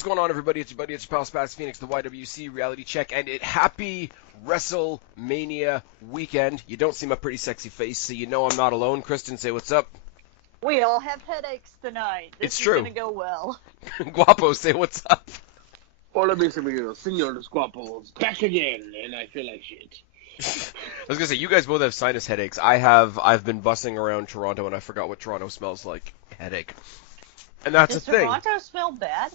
What's going on, everybody? It's your buddy, it's your pal Spaz Phoenix, the YWC Reality Check, and happy WrestleMania weekend. You don't see my pretty sexy face, so you know I'm not alone. Kristen, say what's up. We all have headaches tonight. It's This true. is gonna go well. Guapo, say what's up. Hola, mis amigos, señores guapos, back again, and I feel like shit. I was gonna say, you guys both have sinus headaches. I've been bussing around Toronto, and I forgot what Toronto smells like. Headache. And that's Does a thing. Toronto smell bad?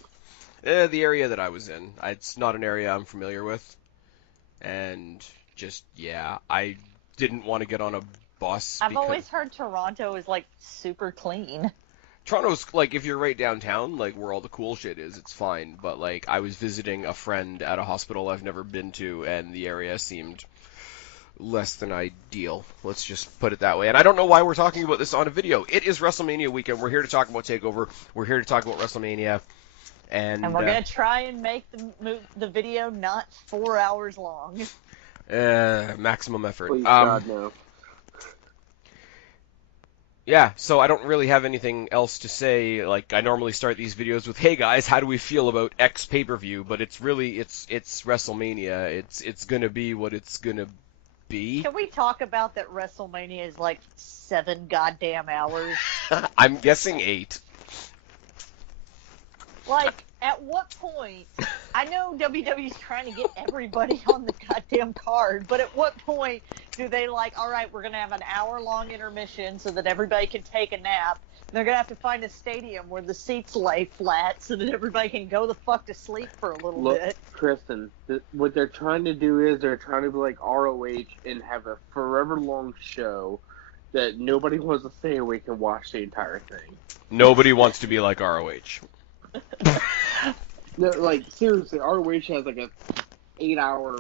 The area that I was in. It's not an area I'm familiar with. And just, yeah, I didn't want to get on a bus. I've always heard Toronto is, like, super clean. Toronto's, like, if you're right downtown, like, where all the cool shit is, it's fine. But, like, I was visiting a friend at a hospital I've never been to, and the area seemed less than ideal. Let's just put it that way. And I don't know why we're talking about this on a video. It is WrestleMania weekend. We're here to talk about TakeOver. We're here to talk about WrestleMania. And we're going to try and make the video not 4 hours long. Maximum effort. Please, God, no. Yeah, so I don't really have anything else to say. Like, I normally start these videos with, hey guys, how do we feel about X pay-per-view? But it's really, it's WrestleMania. It's gonna be what it's gonna be. Can we talk about that WrestleMania is like 7 goddamn hours? I'm guessing 8. Like, at what point, I know WWE's trying to get everybody on the goddamn card, but at what point do they like, all right, we're going to have an hour-long intermission so that everybody can take a nap, and they're going to have to find a stadium where the seats lay flat so that everybody can go the fuck to sleep for a little bit. Kristen, what they're trying to do is they're trying to be like ROH and have a forever-long show that nobody wants to stay awake and watch the entire thing. Nobody wants to be like ROH. No, like, seriously, ROH has like a 8-hour.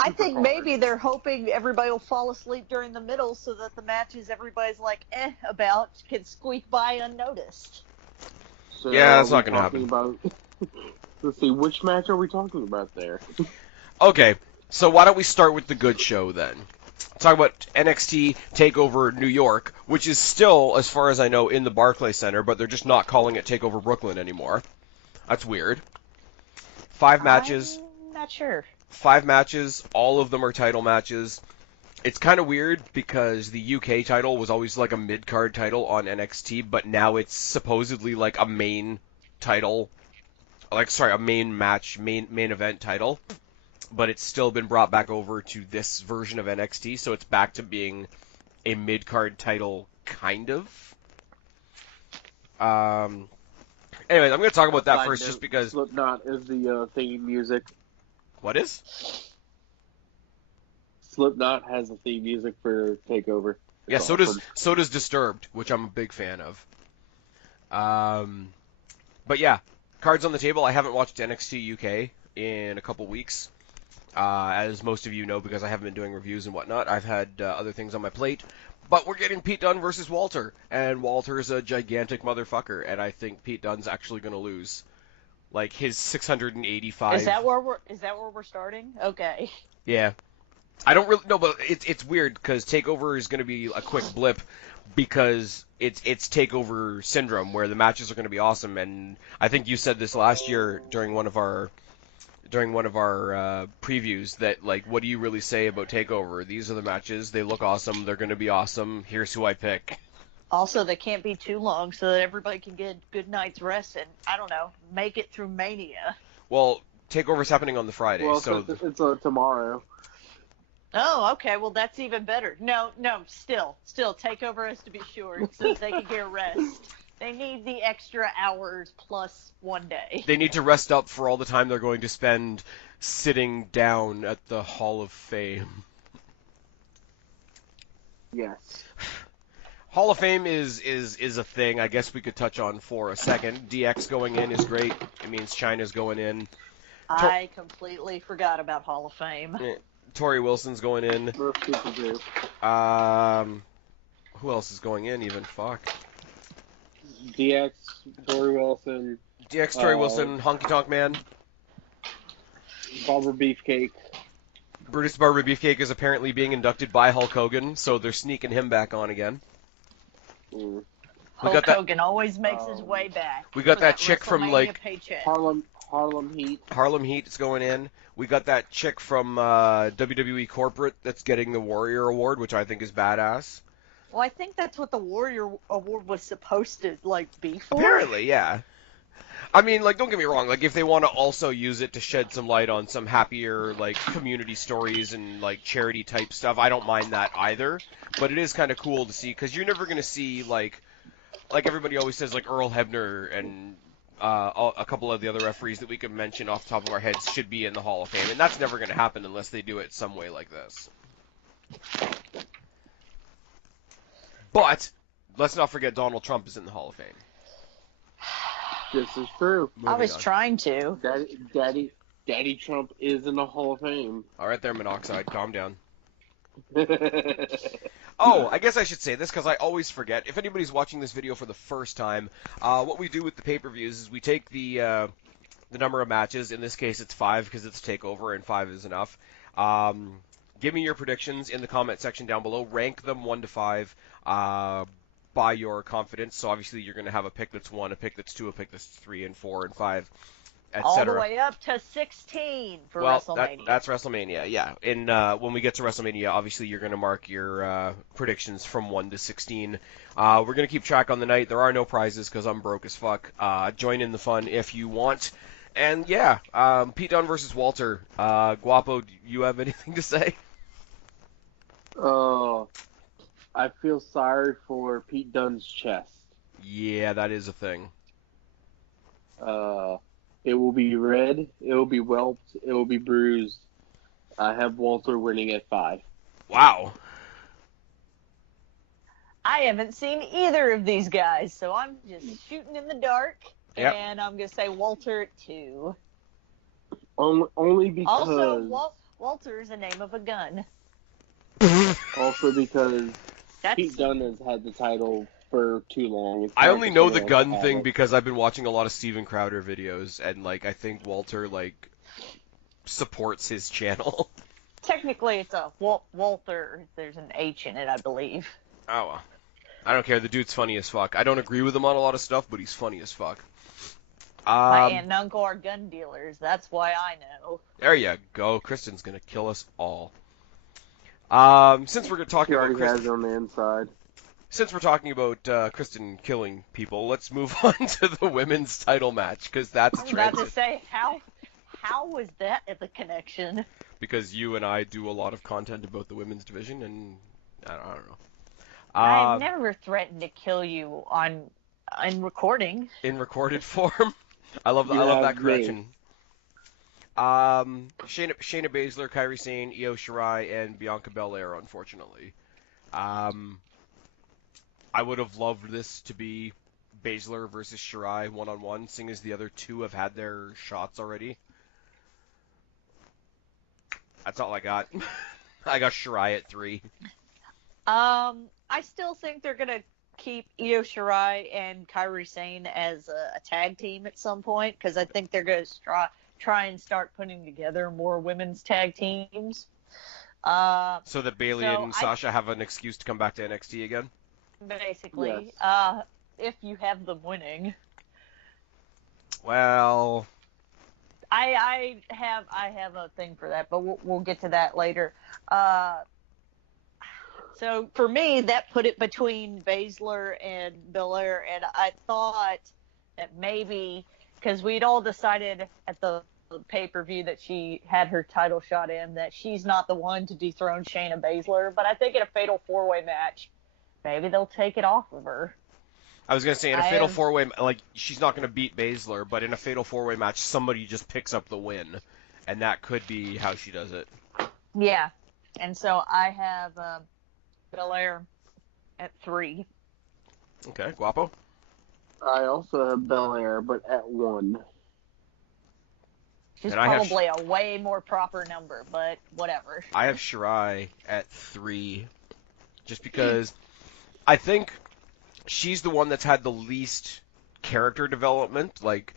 I think maybe they're hoping everybody will fall asleep during the middle so that the matches everybody's like about can squeak by unnoticed. So yeah, that's not gonna happen. Let's see, which match are we talking about there? Okay, so why don't we start with the good show then? Talk about NXT TakeOver New York, which is still, as far as I know, in the Barclays Center, but they're just not calling it TakeOver Brooklyn anymore. That's weird. 5 matches. I'm not sure. 5 matches. All of them are title matches. It's kind of weird because the UK title was always like a mid-card title on NXT, but now it's supposedly like a main title. Like, sorry, a main match, main event title. But it's still been brought back over to this version of NXT, so it's back to being a mid-card title, kind of. Anyways, I'm going to talk about that first, just because... Slipknot is the theme music. What is? Slipknot has the theme music for TakeOver. Yeah, so does Disturbed, which I'm a big fan of. But yeah, cards on the table. I haven't watched NXT UK in a couple weeks. As most of you know, because I haven't been doing reviews and whatnot, I've had other things on my plate. But we're getting Pete Dunne versus Walter, and Walter's a gigantic motherfucker, and I think Pete Dunne's actually going to lose. Like, his 685... Is that where we're starting? Okay. Yeah. I don't really... No, but it's weird, because TakeOver is going to be a quick blip, because it's TakeOver syndrome, where the matches are going to be awesome, and I think you said this last year during one of our previews that, like, what do you really say about TakeOver? These are the matches. They look awesome. They're going to be awesome. Here's who I pick. Also, they can't be too long so that everybody can get a good night's rest and, I don't know, make it through Mania. Well, TakeOver's happening on the Friday, so... It's tomorrow. Oh, okay. Well, that's even better. No, still, TakeOver has to be short so that they can get a rest. They need the extra hours plus 1 day. They need to rest up for all the time they're going to spend sitting down at the Hall of Fame. Yes. Hall of Fame is a thing I guess we could touch on for a second. DX going in is great. It means China's going in. I completely forgot about Hall of Fame. Yeah. Tori Wilson's going in. Most people do. Who else is going in even? Fuck. DX, Tori Wilson. DX, Tori Wilson, Honky Tonk Man. Barber Beefcake. Brutus Barber Beefcake is apparently being inducted by Hulk Hogan, so they're sneaking him back on again. Hulk Hogan always makes his way back. We got for that chick from like paycheck. Harlem Heat. Harlem Heat is going in. We got that chick from WWE Corporate that's getting the Warrior Award, which I think is badass. Well, I think that's what the Warrior Award was supposed to be for. Apparently, yeah. I mean, like, don't get me wrong. Like, if they want to also use it to shed some light on some happier, like, community stories and, like, charity-type stuff, I don't mind that either. But it is kind of cool to see, because you're never going to see, like everybody always says, like, Earl Hebner and a couple of the other referees that we can mention off the top of our heads should be in the Hall of Fame. And that's never going to happen unless they do it some way like this. But let's not forget Donald Trump is in the Hall of Fame. This is true. I was trying to. Daddy Trump is in the Hall of Fame. All right there, Monoxide. Calm down. Oh, I guess I should say this because I always forget. If anybody's watching this video for the first time, what we do with the pay-per-views is we take the number of matches. In this case, it's 5 because it's TakeOver, and 5 is enough. Give me your predictions in the comment section down below. Rank them 1 to 5 by your confidence. So obviously you're going to have a pick that's 1, a pick that's 2, a pick that's 3, and 4, and 5, etc. All the way up to 16 for WrestleMania. That's WrestleMania, yeah. And when we get to WrestleMania, obviously you're going to mark your predictions from 1 to 16. We're going to keep track on the night. There are no prizes because I'm broke as fuck. Join in the fun if you want. And yeah, Pete Dunne versus Walter. Guapo, do you have anything to say? I feel sorry for Pete Dunne's chest. Yeah, that is a thing. It will be red, it will be whelped, it will be bruised. I have Walter winning at 5. Wow. I haven't seen either of these guys, so I'm just shooting in the dark, and I'm going to say Walter at 2. Only because... Also, Walter is the name of a gun. Also because Pete Dunne has had the title for too long. I only know the gun thing because I've been watching a lot of Steven Crowder videos, and like I think Walter like supports his channel. Technically, it's a Walter. There's an H in it, I believe. Oh well. I don't care. The dude's funny as fuck. I don't agree with him on a lot of stuff, but he's funny as fuck. My aunt and uncle are gun dealers. That's why I know. There you go. Kristen's gonna kill us all. Since we're talking about Kristen, on the inside. Since we're talking about Kristen killing people, let's move on to the women's title match because that's a transit. I was about to say how was that the connection? Because you and I do a lot of content about the women's division, and I don't know. I've never threatened to kill you in recording. In recorded form. I love that correction. Shayna Baszler, Kairi Sane, Io Shirai, and Bianca Belair, unfortunately. I would have loved this to be Baszler versus Shirai one-on-one, seeing as the other two have had their shots already. That's all I got. I got Shirai at 3. I still think they're going to keep Io Shirai and Kairi Sane as a tag team at some point, because I think they're going to try and start putting together more women's tag teams. So that Bayley and Sasha have an excuse to come back to NXT again? Basically. Yes. If you have them winning. Well... I have a thing for that, but we'll get to that later. So for me, that put it between Baszler and Belair, and I thought that maybe, because we'd all decided at the pay-per-view that she had her title shot in, that she's not the one to dethrone Shayna Baszler, but I think in a fatal 4-way match, maybe they'll take it off of her. I was going to say, in a fatal 4-way, like, she's not going to beat Baszler, but in a fatal 4-way match, somebody just picks up the win, and that could be how she does it. Yeah, and so I have Belair at 3. Okay, Guapo? I also have Belair, but at 1. She's probably a way more proper number, but whatever. I have Shirai at 3, just because I think she's the one that's had the least character development. Like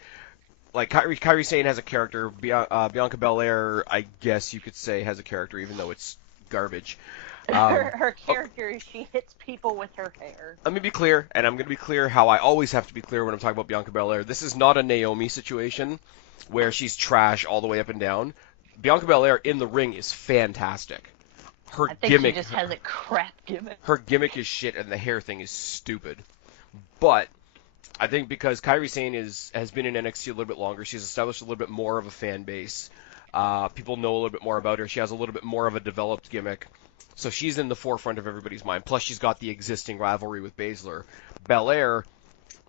Kairi Sane has a character. Bianca Belair, I guess you could say, has a character, even though it's garbage. Her character is she hits people with her hair. Let me be clear, and I'm going to be clear how I always have to be clear when I'm talking about Bianca Belair. This is not a Naomi situation where she's trash all the way up and down. Bianca Belair in the ring is fantastic. Her I think gimmick, she just has a crap gimmick. her gimmick is shit, and the hair thing is stupid. But I think because Kairi Sane has been in NXT a little bit longer, she's established a little bit more of a fan base. People know a little bit more about her. She has a little bit more of a developed gimmick. So she's in the forefront of everybody's mind. Plus, she's got the existing rivalry with Baszler. Belair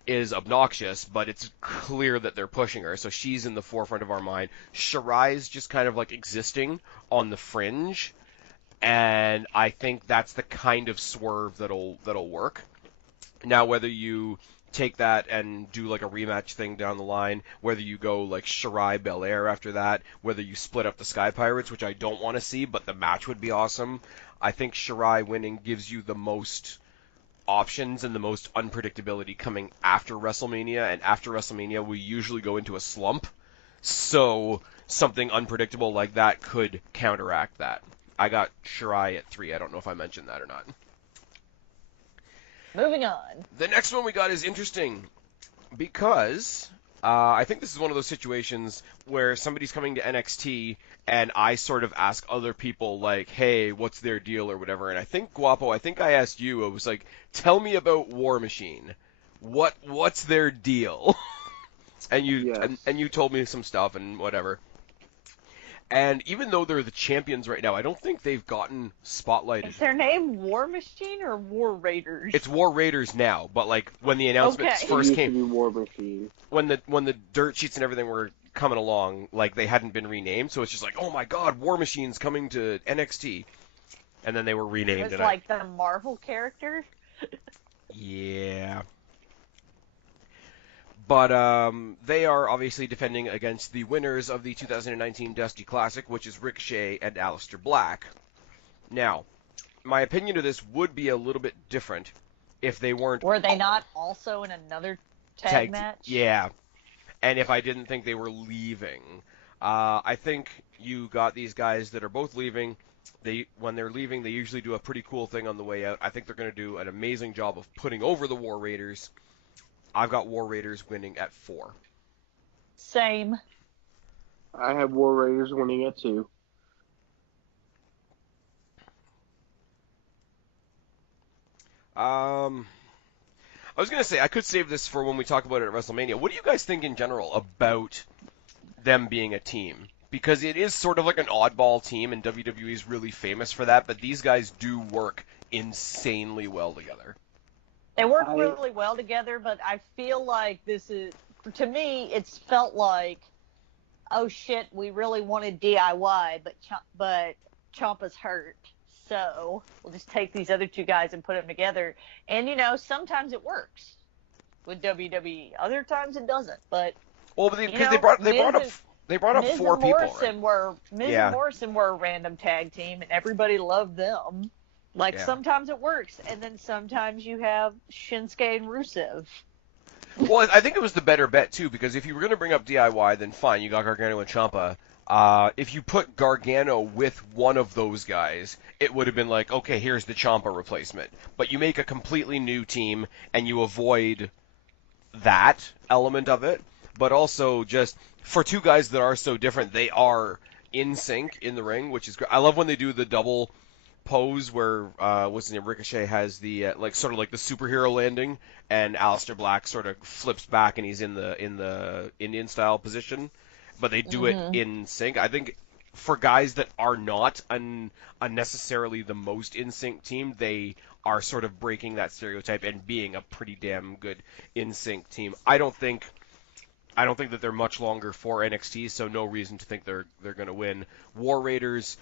is obnoxious, but it's clear that they're pushing her. So she's in the forefront of our mind. Shirai's just kind of like existing on the fringe. And I think that's the kind of swerve that'll work. Now, whether you take that and do like a rematch thing down the line, whether you go like Shirai Belair after that, whether you split up the Sky Pirates, which I don't want to see, but the match would be awesome. I think Shirai winning gives you the most options and the most unpredictability coming after WrestleMania, and after WrestleMania we usually go into a slump, so something unpredictable like that could counteract that. I got Shirai at 3. I don't know if I mentioned that or not. Moving on. The next one we got is interesting because I think this is one of those situations where somebody's coming to NXT and I sort of ask other people like, hey, what's their deal or whatever. And I think, Guapo, I think I asked you, I was like, tell me about War Machine. What's their deal? And you Yes. and you told me some stuff and whatever. And even though they're the champions right now, I don't think they've gotten spotlighted. Is their name War Machine or War Raiders? It's War Raiders now, but like when the announcements Okay. It first used came, to be War Machine. when the dirt sheets and everything were coming along, like they hadn't been renamed, so it's just like, oh my God, War Machine's coming to NXT, and then they were renamed. It's And like the Marvel character. yeah. But they are obviously defending against the winners of the 2019 Dusty Classic, which is Ricochet and Aleister Black. Now, my opinion of this would be a little bit different if they weren't... Were they not also in another tag match? Yeah. And if I didn't think they were leaving. I think you got these guys that are both leaving. When they're leaving, they usually do a pretty cool thing on the way out. I think they're going to do an amazing job of putting over the War Raiders. I've got War Raiders winning at 4. Same. I have War Raiders winning it too. I was going to say, I could save this for when we talk about it at WrestleMania. What do you guys think in general about them being a team? Because it is sort of like an oddball team, and WWE is really famous for that, but these guys do work insanely well together. They work really well together, but I feel like this is, to me, it's felt like, oh shit, we really wanted DIY, but Ciampa's hurt, so we'll just take these other two guys and put them together. And sometimes it works with WWE, other times it doesn't. But well, because they brought up Miz 4 and people. Morrison and Morrison were a random tag team, and everybody loved them. Sometimes it works, and then sometimes you have Shinsuke and Rusev. Well, I think it was the better bet, too, because if you were going to bring up DIY, then fine, you got Gargano and Ciampa. If you put Gargano with one of those guys, it would have been like, okay, here's the Ciampa replacement. But you make a completely new team, and you avoid that element of it. But also, just for two guys that are so different, they are in sync in the ring, which is great. I love when they do the double pose where what's his name, Ricochet has the sort of like the superhero landing, and Aleister Black sort of flips back and he's in the Indian style position, but they do it in sync. I think for guys that are not unnecessarily the most in sync team, they are sort of breaking that stereotype and being a pretty damn good in sync team. I don't think that they're much longer for NXT, so no reason to think they're going to win. War Raiders,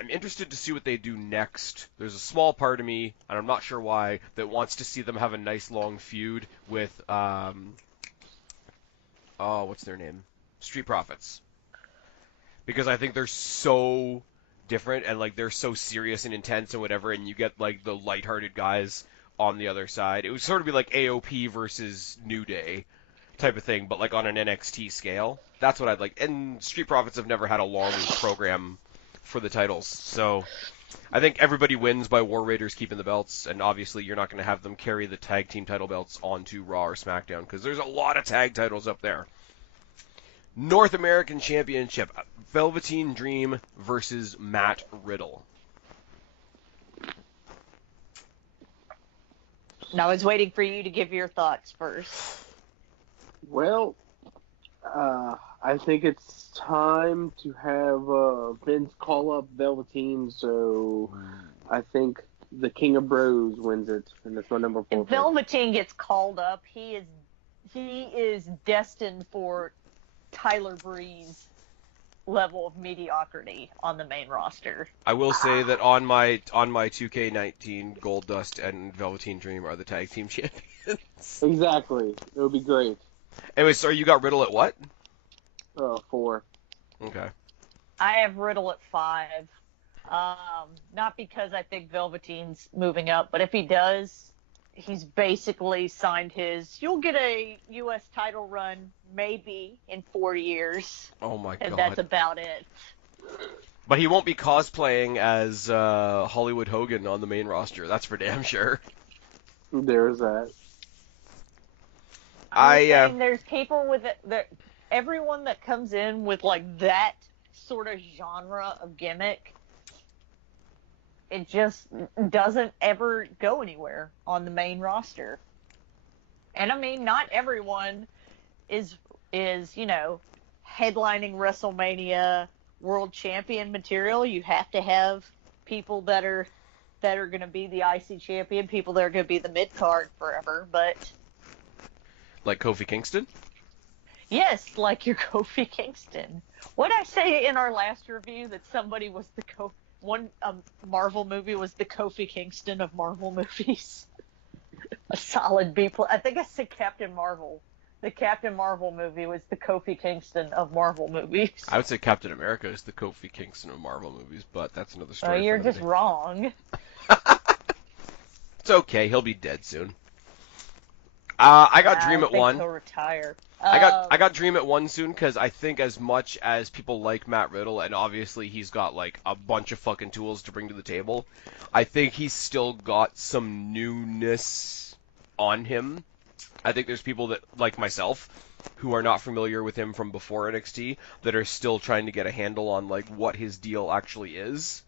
I'm interested to see what they do next. There's a small part of me, and I'm not sure why, that wants to see them have a nice long feud with, what's their name? Street Profits. Because I think they're so different, and they're so serious and intense and whatever, and you get the lighthearted guys on the other side. It would sort of be like AOP versus New Day type of thing, but on an NXT scale. That's what I'd like. And Street Profits have never had a long program for the titles. So I think everybody wins by War Raiders keeping the belts, and obviously you're not going to have them carry the tag team title belts onto Raw or SmackDown because there's a lot of tag titles up there. North American Championship, Velveteen Dream versus Matt Riddle. Now, I was waiting for you to give your thoughts first. Well, I think it's time to have Vince call up Velveteen, so I think the King of Bros wins it, and that's my number 4. If Velveteen gets called up, he is destined for Tyler Breeze level of mediocrity on the main roster. I will say that on my 2K19, Goldust and Velveteen Dream are the tag team champions. Exactly. It would be great. Anyway, so you got Riddle at what? 4. Okay. I have Riddle at 5. Not because I think Velveteen's moving up, but if he does, he's basically signed his, you'll get a U.S. title run maybe in 4 years. Oh my god. And that's about it. But he won't be cosplaying as Hollywood Hogan on the main roster. That's for damn sure. There's that. There's people with everyone that comes in with like that sort of genre of gimmick, it just doesn't ever go anywhere on the main roster. And I mean, not everyone is headlining WrestleMania world champion material. You have to have people that are going to be the IC champion, people that are going to be the mid card forever, but like Kofi Kingston? Yes, like your Kofi Kingston. What did I say in our last review that somebody was one Marvel movie was the Kofi Kingston of Marvel movies? A solid B+. I think I said Captain Marvel. The Captain Marvel movie was the Kofi Kingston of Marvel movies. I would say Captain America is the Kofi Kingston of Marvel movies, but that's another story. Oh, you're just wrong. It's okay. He'll be dead soon. I got Dream at 1. He'll retire. I got Dream at 1 soon because I think as much as people like Matt Riddle, and obviously he's got like a bunch of fucking tools to bring to the table, I think he's still got some newness on him. I think there's people that, like myself, who are not familiar with him from before NXT, that are still trying to get a handle on like what his deal actually is.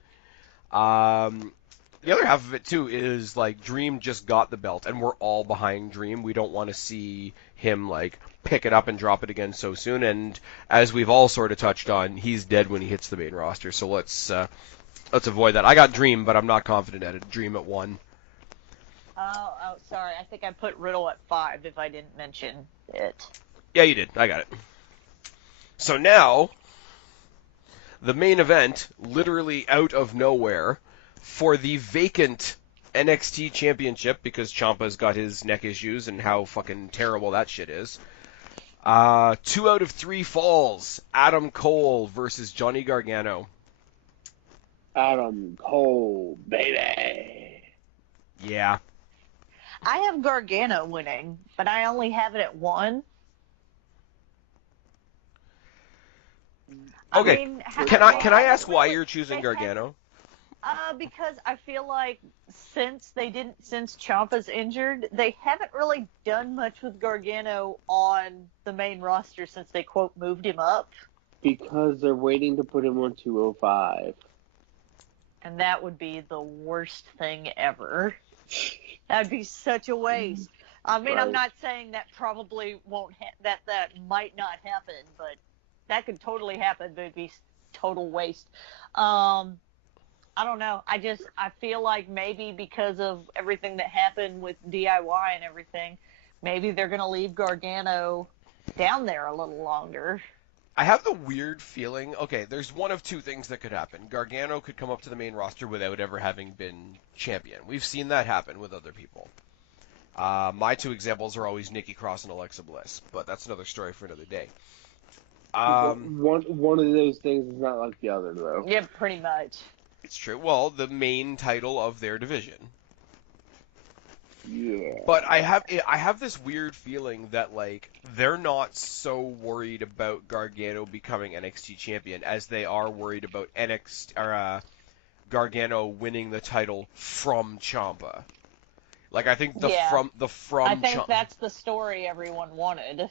The other half of it, too, is, like, Dream just got the belt, and we're all behind Dream. We don't want to see him, like, pick it up and drop it again so soon, and as we've all sort of touched on, he's dead when he hits the main roster, so let's avoid that. I got Dream, but I'm not confident at it. Dream at 1. Oh, sorry. I think I put Riddle at 5 if I didn't mention it. Yeah, you did. I got it. So now, the main event, literally out of nowhere, for the vacant NXT Championship, because Ciampa's got his neck issues and how fucking terrible that shit is. 2 out of 3 falls. Adam Cole versus Johnny Gargano. Adam Cole, baby. Yeah. I have Gargano winning, but I only have it at 1. Okay. I mean, Can I ask why you're choosing Gargano? Because I feel like since Ciampa's injured, they haven't really done much with Gargano on the main roster since they, quote, moved him up. Because they're waiting to put him on 205. And that would be the worst thing ever. That'd be such a waste. I mean, right. I'm not saying that probably won't that might not happen, but that could totally happen, but it'd be total waste. I don't know. I feel like maybe because of everything that happened with DIY and everything, maybe they're going to leave Gargano down there a little longer. I have the weird feeling, okay, there's one of 2 things that could happen. Gargano could come up to the main roster without ever having been champion. We've seen that happen with other people. My 2 examples are always Nikki Cross and Alexa Bliss, but that's another story for another day. One of those things is not like the other, though. Yeah, pretty much. It's true. Well, the main title of their division. Yeah. But I have this weird feeling that like they're not so worried about Gargano becoming NXT champion as they are worried about Gargano winning the title from Ciampa. Like I think I think that's the story everyone wanted.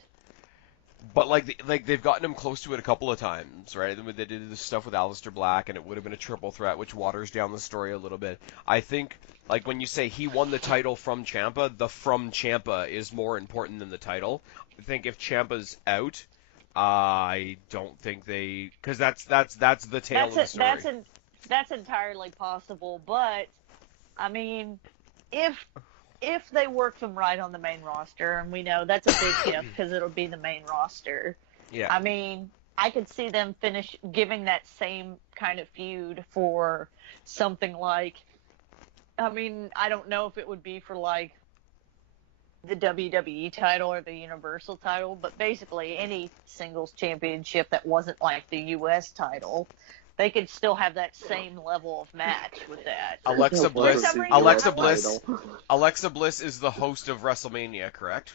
But they've gotten him close to it a couple of times, right? They did this stuff with Aleister Black, and it would have been a triple threat, which waters down the story a little bit. I think, like when you say he won the title from Ciampa, the from Ciampa is more important than the title. I think if Ciampa's out, I don't think because that's the tail of the story. That's entirely possible, but I mean, if they work them right on the main roster, and we know that's a big if because it'll be the main roster. Yeah. I mean, I could see them giving that same kind of feud for something like, I mean, I don't know if it would be for like the WWE title or the Universal title, but basically any singles championship that wasn't like the US title. They could still have that same level of match with that. Alexa Bliss is the host of WrestleMania, correct?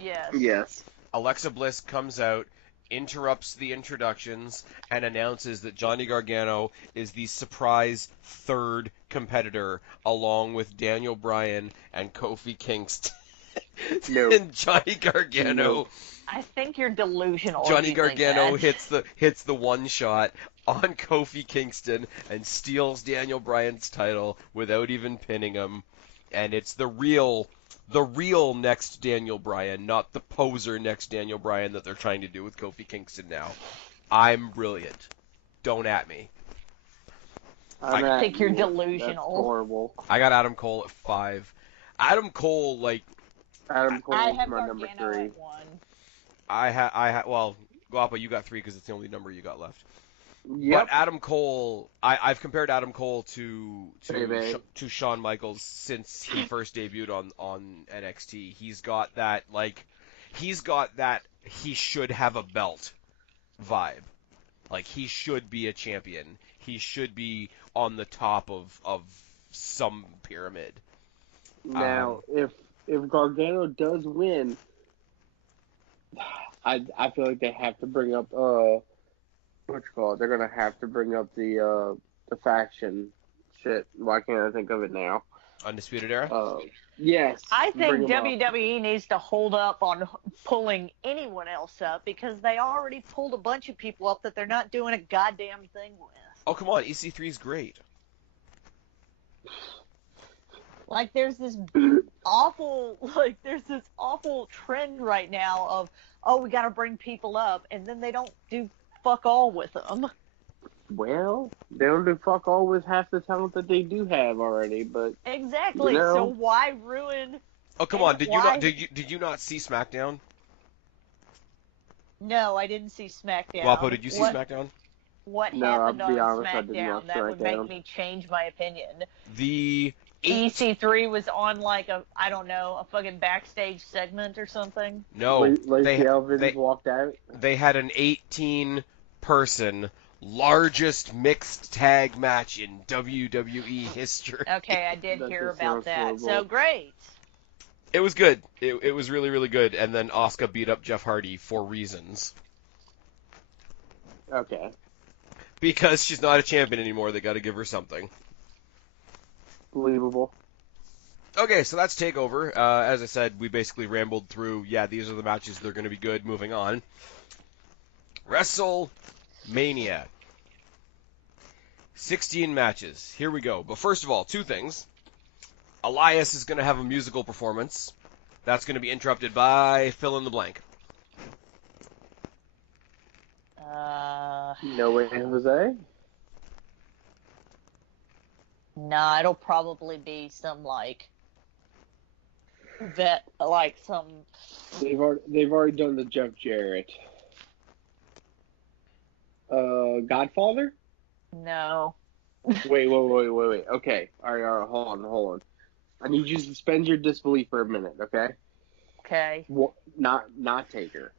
Yes. Alexa Bliss comes out, interrupts the introductions, and announces that Johnny Gargano is the surprise third competitor, along with Daniel Bryan and Kofi Kingston. No. And Johnny Gargano. No. I think you're delusional. Johnny Gargano hits the one shot on Kofi Kingston and steals Daniel Bryan's title without even pinning him, and it's the real next Daniel Bryan, not the poser next Daniel Bryan that they're trying to do with Kofi Kingston now. I'm brilliant. Don't at me. I think you're That's horrible. I got Adam Cole at 5. Adam Cole I have my number Gargano 3. at 1. well, Guapo, you got 3 because it's the only number you got left. Yep. But Adam Cole, I've compared Adam Cole to Shawn Michaels since he first debuted on NXT. He's got that he should have a belt vibe. Like he should be a champion. He should be on the top of some pyramid. Now, if Gargano does win, I feel like they have to bring up they're gonna have to bring up the faction shit. Why can't I think of it now? Undisputed Era? Yes. I think bring 'em up. WWE needs to hold up on pulling anyone else up because they already pulled a bunch of people up that they're not doing a goddamn thing with. Oh, come on. EC3's great. Like there's this awful trend right now of, oh, we got to bring people up, and then they don't do fuck all with them. Well, they don't do fuck all with half the talent that they do have already, but Exactly. You know. So why ruin? Oh, come on. Did you not see SmackDown? No, I didn't see SmackDown. Guapo, did you see SmackDown? What No, happened I'll be on honest, I didn't SmackDown watch that would SmackDown. make me change my opinion? The EC3 was on like a fucking backstage segment or something. No, Lacey Evans walked out. They had an 18-person largest mixed tag match in WWE history. Okay, I did That hear just about sounds that. horrible. So great. It was good. It was really, really good. And then Asuka beat up Jeff Hardy for reasons. Okay. Because she's not a champion anymore, they got to give her something. Believable. Okay, so that's TakeOver. As I said, we basically rambled through, these are the matches, they're going to be good. Moving on. WrestleMania. 16 matches. Here we go. But first of all, 2 things. Elias is going to have a musical performance. That's going to be interrupted by fill in the blank. No way, Jose? Nah, it'll probably be some some. They've already done the Jeff Jarrett. Godfather? No. Wait. Okay. All right. Hold on. I need you to suspend your disbelief for a minute, okay? Okay. Not Taker.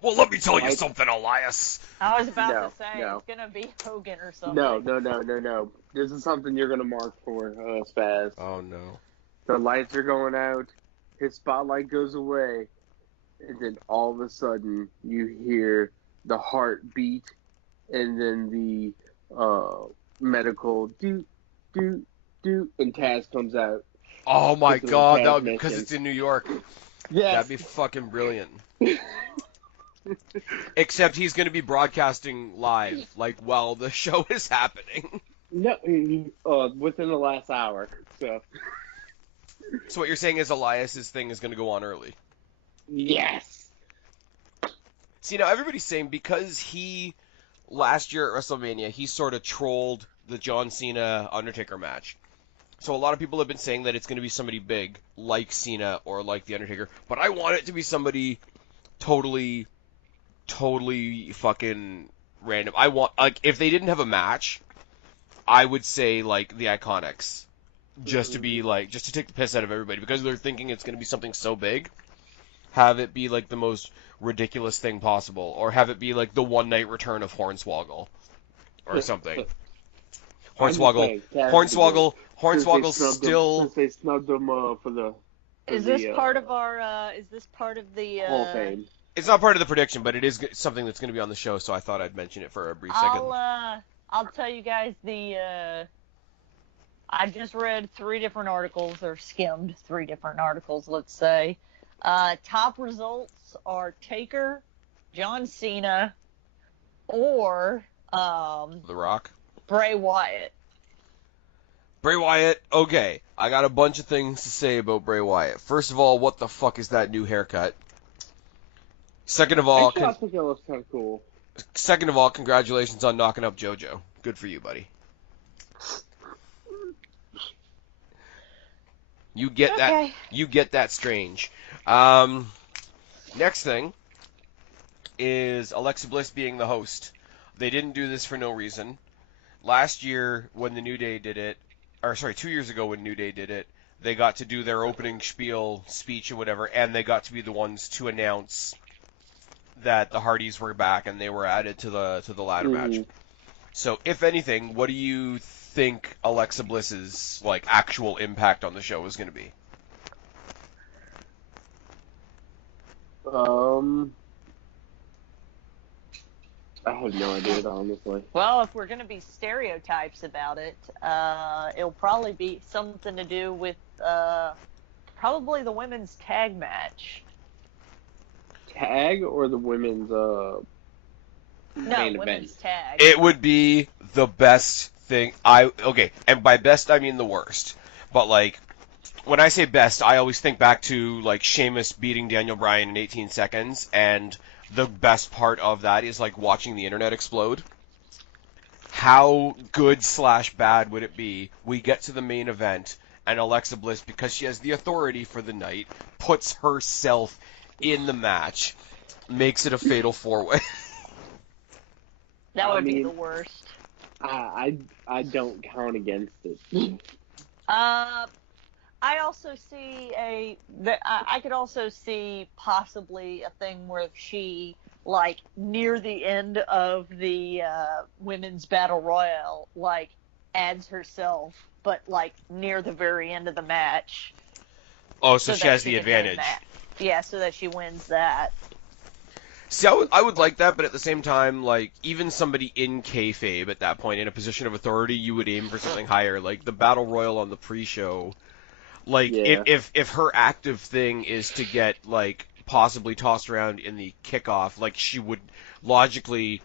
Well, let me tell you something, Elias. I was about No, to say no. it's gonna be Hogan or something. No. This is something you're gonna mark for Spaz. Oh, no. The lights are going out. His spotlight goes away. And then all of a sudden, you hear the heartbeat, and then the medical do, and Taz comes out. Oh my god, that would be because because it's in New York. Yes. That'd be fucking brilliant. Except he's going to be broadcasting live, like, while the show is happening. No, within the last hour. So what you're saying is Elias's thing is going to go on early. Yes. See, now everybody's saying because he, last year at WrestleMania, he sort of trolled the John Cena Undertaker match. So a lot of people have been saying that it's going to be somebody big, like Cena or like The Undertaker. But I want it to be somebody totally fucking random. I want, like, if they didn't have a match, I would say, like, the Iconics. Just to be, like, just to take the piss out of everybody. Because they're thinking it's going to be something so big. Have it be, like, the most ridiculous thing possible. Or have it be, like, the one-night return of Hornswoggle. Or something. Hornswoggle still... Since they snubbed him for the... Is this part of our, is this part of the, Hall of Fame? It's not part of the prediction, but it is something that's going to be on the show, so I thought I'd mention it for a brief second. I'll tell you guys I just read 3 different articles, or skimmed 3 different articles, let's say. Top results are Taker, John Cena, or The Rock? Bray Wyatt. Bray Wyatt, okay. I got a bunch of things to say about Bray Wyatt. First of all, what the fuck is that new haircut? Second of all, I think it looks kind of cool. Second of all, congratulations on knocking up JoJo. Good for you, buddy. You get that. You get that strange. Next thing is Alexa Bliss being the host. They didn't do this for no reason. Last year, when the New Day did it, or sorry, 2 years ago when New Day did it, they got to do their opening spiel speech or whatever, and they got to be the ones to announce that the Hardys were back and they were added to the ladder match. So, if anything, what do you think Alexa Bliss's like actual impact on the show is going to be? I have no idea, honestly. Well, if we're going to be stereotypes about it, it'll probably be something to do with probably the women's tag match. Tag or the women's main women's event? tag. It would be the best thing. Okay, and by best I mean the worst. But like, when I say best, I always think back to like Sheamus beating Daniel Bryan in 18 seconds, and the best part of that is like watching the internet explode. How good / bad would it be? We get to the main event, and Alexa Bliss, because she has the authority for the night, puts herself in the match, makes it a fatal 4-way. That would be the worst. I don't count against it. I also see I could also see possibly a thing where she, like, near the end of the women's battle royal, like, adds herself, but, like, near the very end of the match. Oh, so she has the advantage. Yeah, so that she wins that. See, I would like that, but at the same time, like, even somebody in kayfabe at that point, in a position of authority, you would aim for something higher. Like, the Battle Royal on the pre-show, like, Yeah. if her active thing is to get, like, possibly tossed around in the kickoff, like, she would, logically,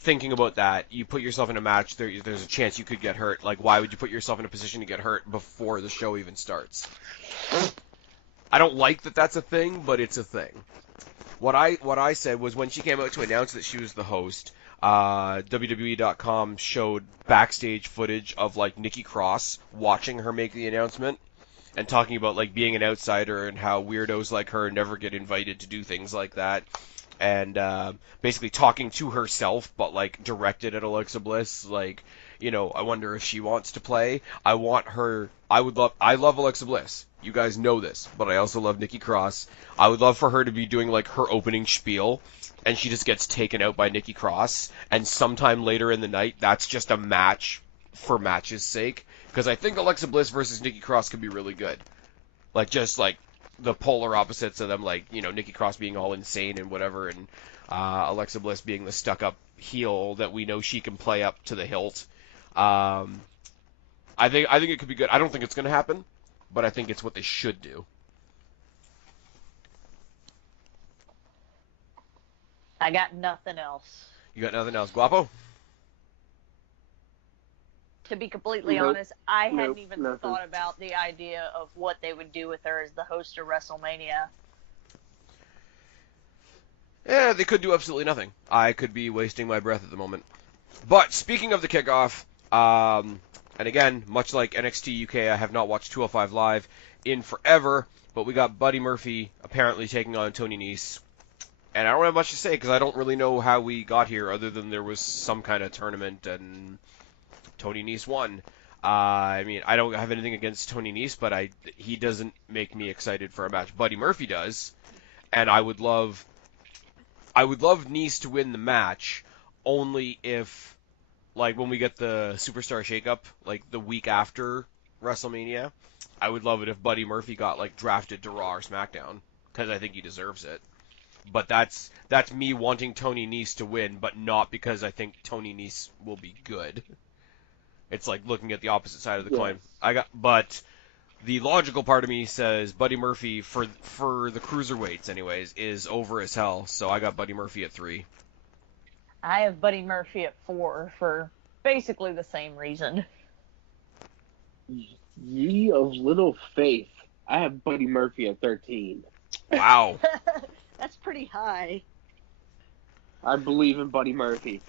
thinking about that, you put yourself in a match, there's a chance you could get hurt. Like, why would you put yourself in a position to get hurt before the show even starts? I don't like that that's a thing, but it's a thing. What I said was when she came out to announce that she was the host, WWE.com showed backstage footage of like Nikki Cross watching her make the announcement and talking about like being an outsider and how weirdos like her never get invited to do things like that, and basically talking to herself but like directed at Alexa Bliss, like, you know, I wonder if she wants to play. I love Alexa Bliss. You guys know this, but I also love Nikki Cross. I would love for her to be doing like her opening spiel, and she just gets taken out by Nikki Cross, and sometime later in the night, that's just a match for match's sake, because I think Alexa Bliss versus Nikki Cross could be really good. Like, just, like, the polar opposites of them, like, you know, Nikki Cross being all insane and whatever, and Alexa Bliss being the stuck-up heel that we know she can play up to the hilt. I think it could be good. I don't think it's going to happen, but I think it's what they should do. I got nothing else. You got nothing else, Guapo? To be completely Nope. honest, I hadn't Nope, even nothing. thought about the idea of what they would do with her as the host of WrestleMania. Yeah, they could do absolutely nothing. I could be wasting my breath at the moment. But speaking of the kickoff, and again, much like NXT UK, I have not watched 205 Live in forever, but we got Buddy Murphy apparently taking on Tony Nese. And I don't have much to say because I don't really know how we got here other than there was some kind of tournament and Tony Nese won. I mean, I don't have anything against Tony Nese, but he doesn't make me excited for a match. Buddy Murphy does, and I would love Nese to win the match, only if, like, when we get the Superstar Shakeup, like, the week after WrestleMania, I would love it if Buddy Murphy got, like, drafted to Raw or SmackDown, because I think he deserves it. But that's me wanting Tony Nese to win, but not because I think Tony Nese will be good. It's like looking at the opposite side of the coin. But the logical part of me says Buddy Murphy for the cruiserweights, anyways, is over as hell. So I got Buddy Murphy at 3. I have Buddy Murphy at 4 for basically the same reason. Ye of little faith. I have Buddy Murphy at 13. Wow. That's pretty high. I believe in Buddy Murphy.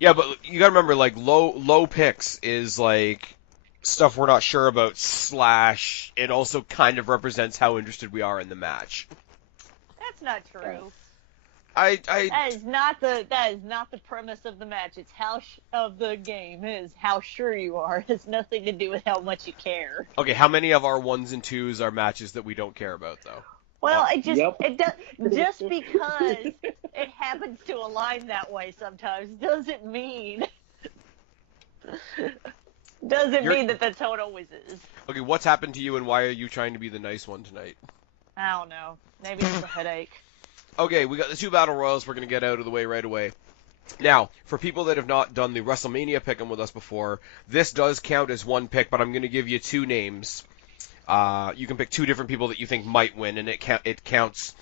Yeah, but you gotta remember, like, low picks is like stuff we're not sure about. / it also kind of represents how interested we are in the match. That's not true. I That is not the premise of the match. It's of the game is how sure you are. It has nothing to do with how much you care. Okay, how many of our 1s and 2s are matches that we don't care about though? Well, Yep. it does just because it happens to align that way sometimes doesn't mean mean that that's how it always is. Okay, what's happened to you and why are you trying to be the nice one tonight? I don't know. Maybe it's a headache. Okay, we got the 2 Battle Royals we're going to get out of the way right away. Now, for people that have not done the WrestleMania pick'em with us before, this does count as 1 pick, but I'm going to give you 2 names. You can pick 2 different people that you think might win, and it counts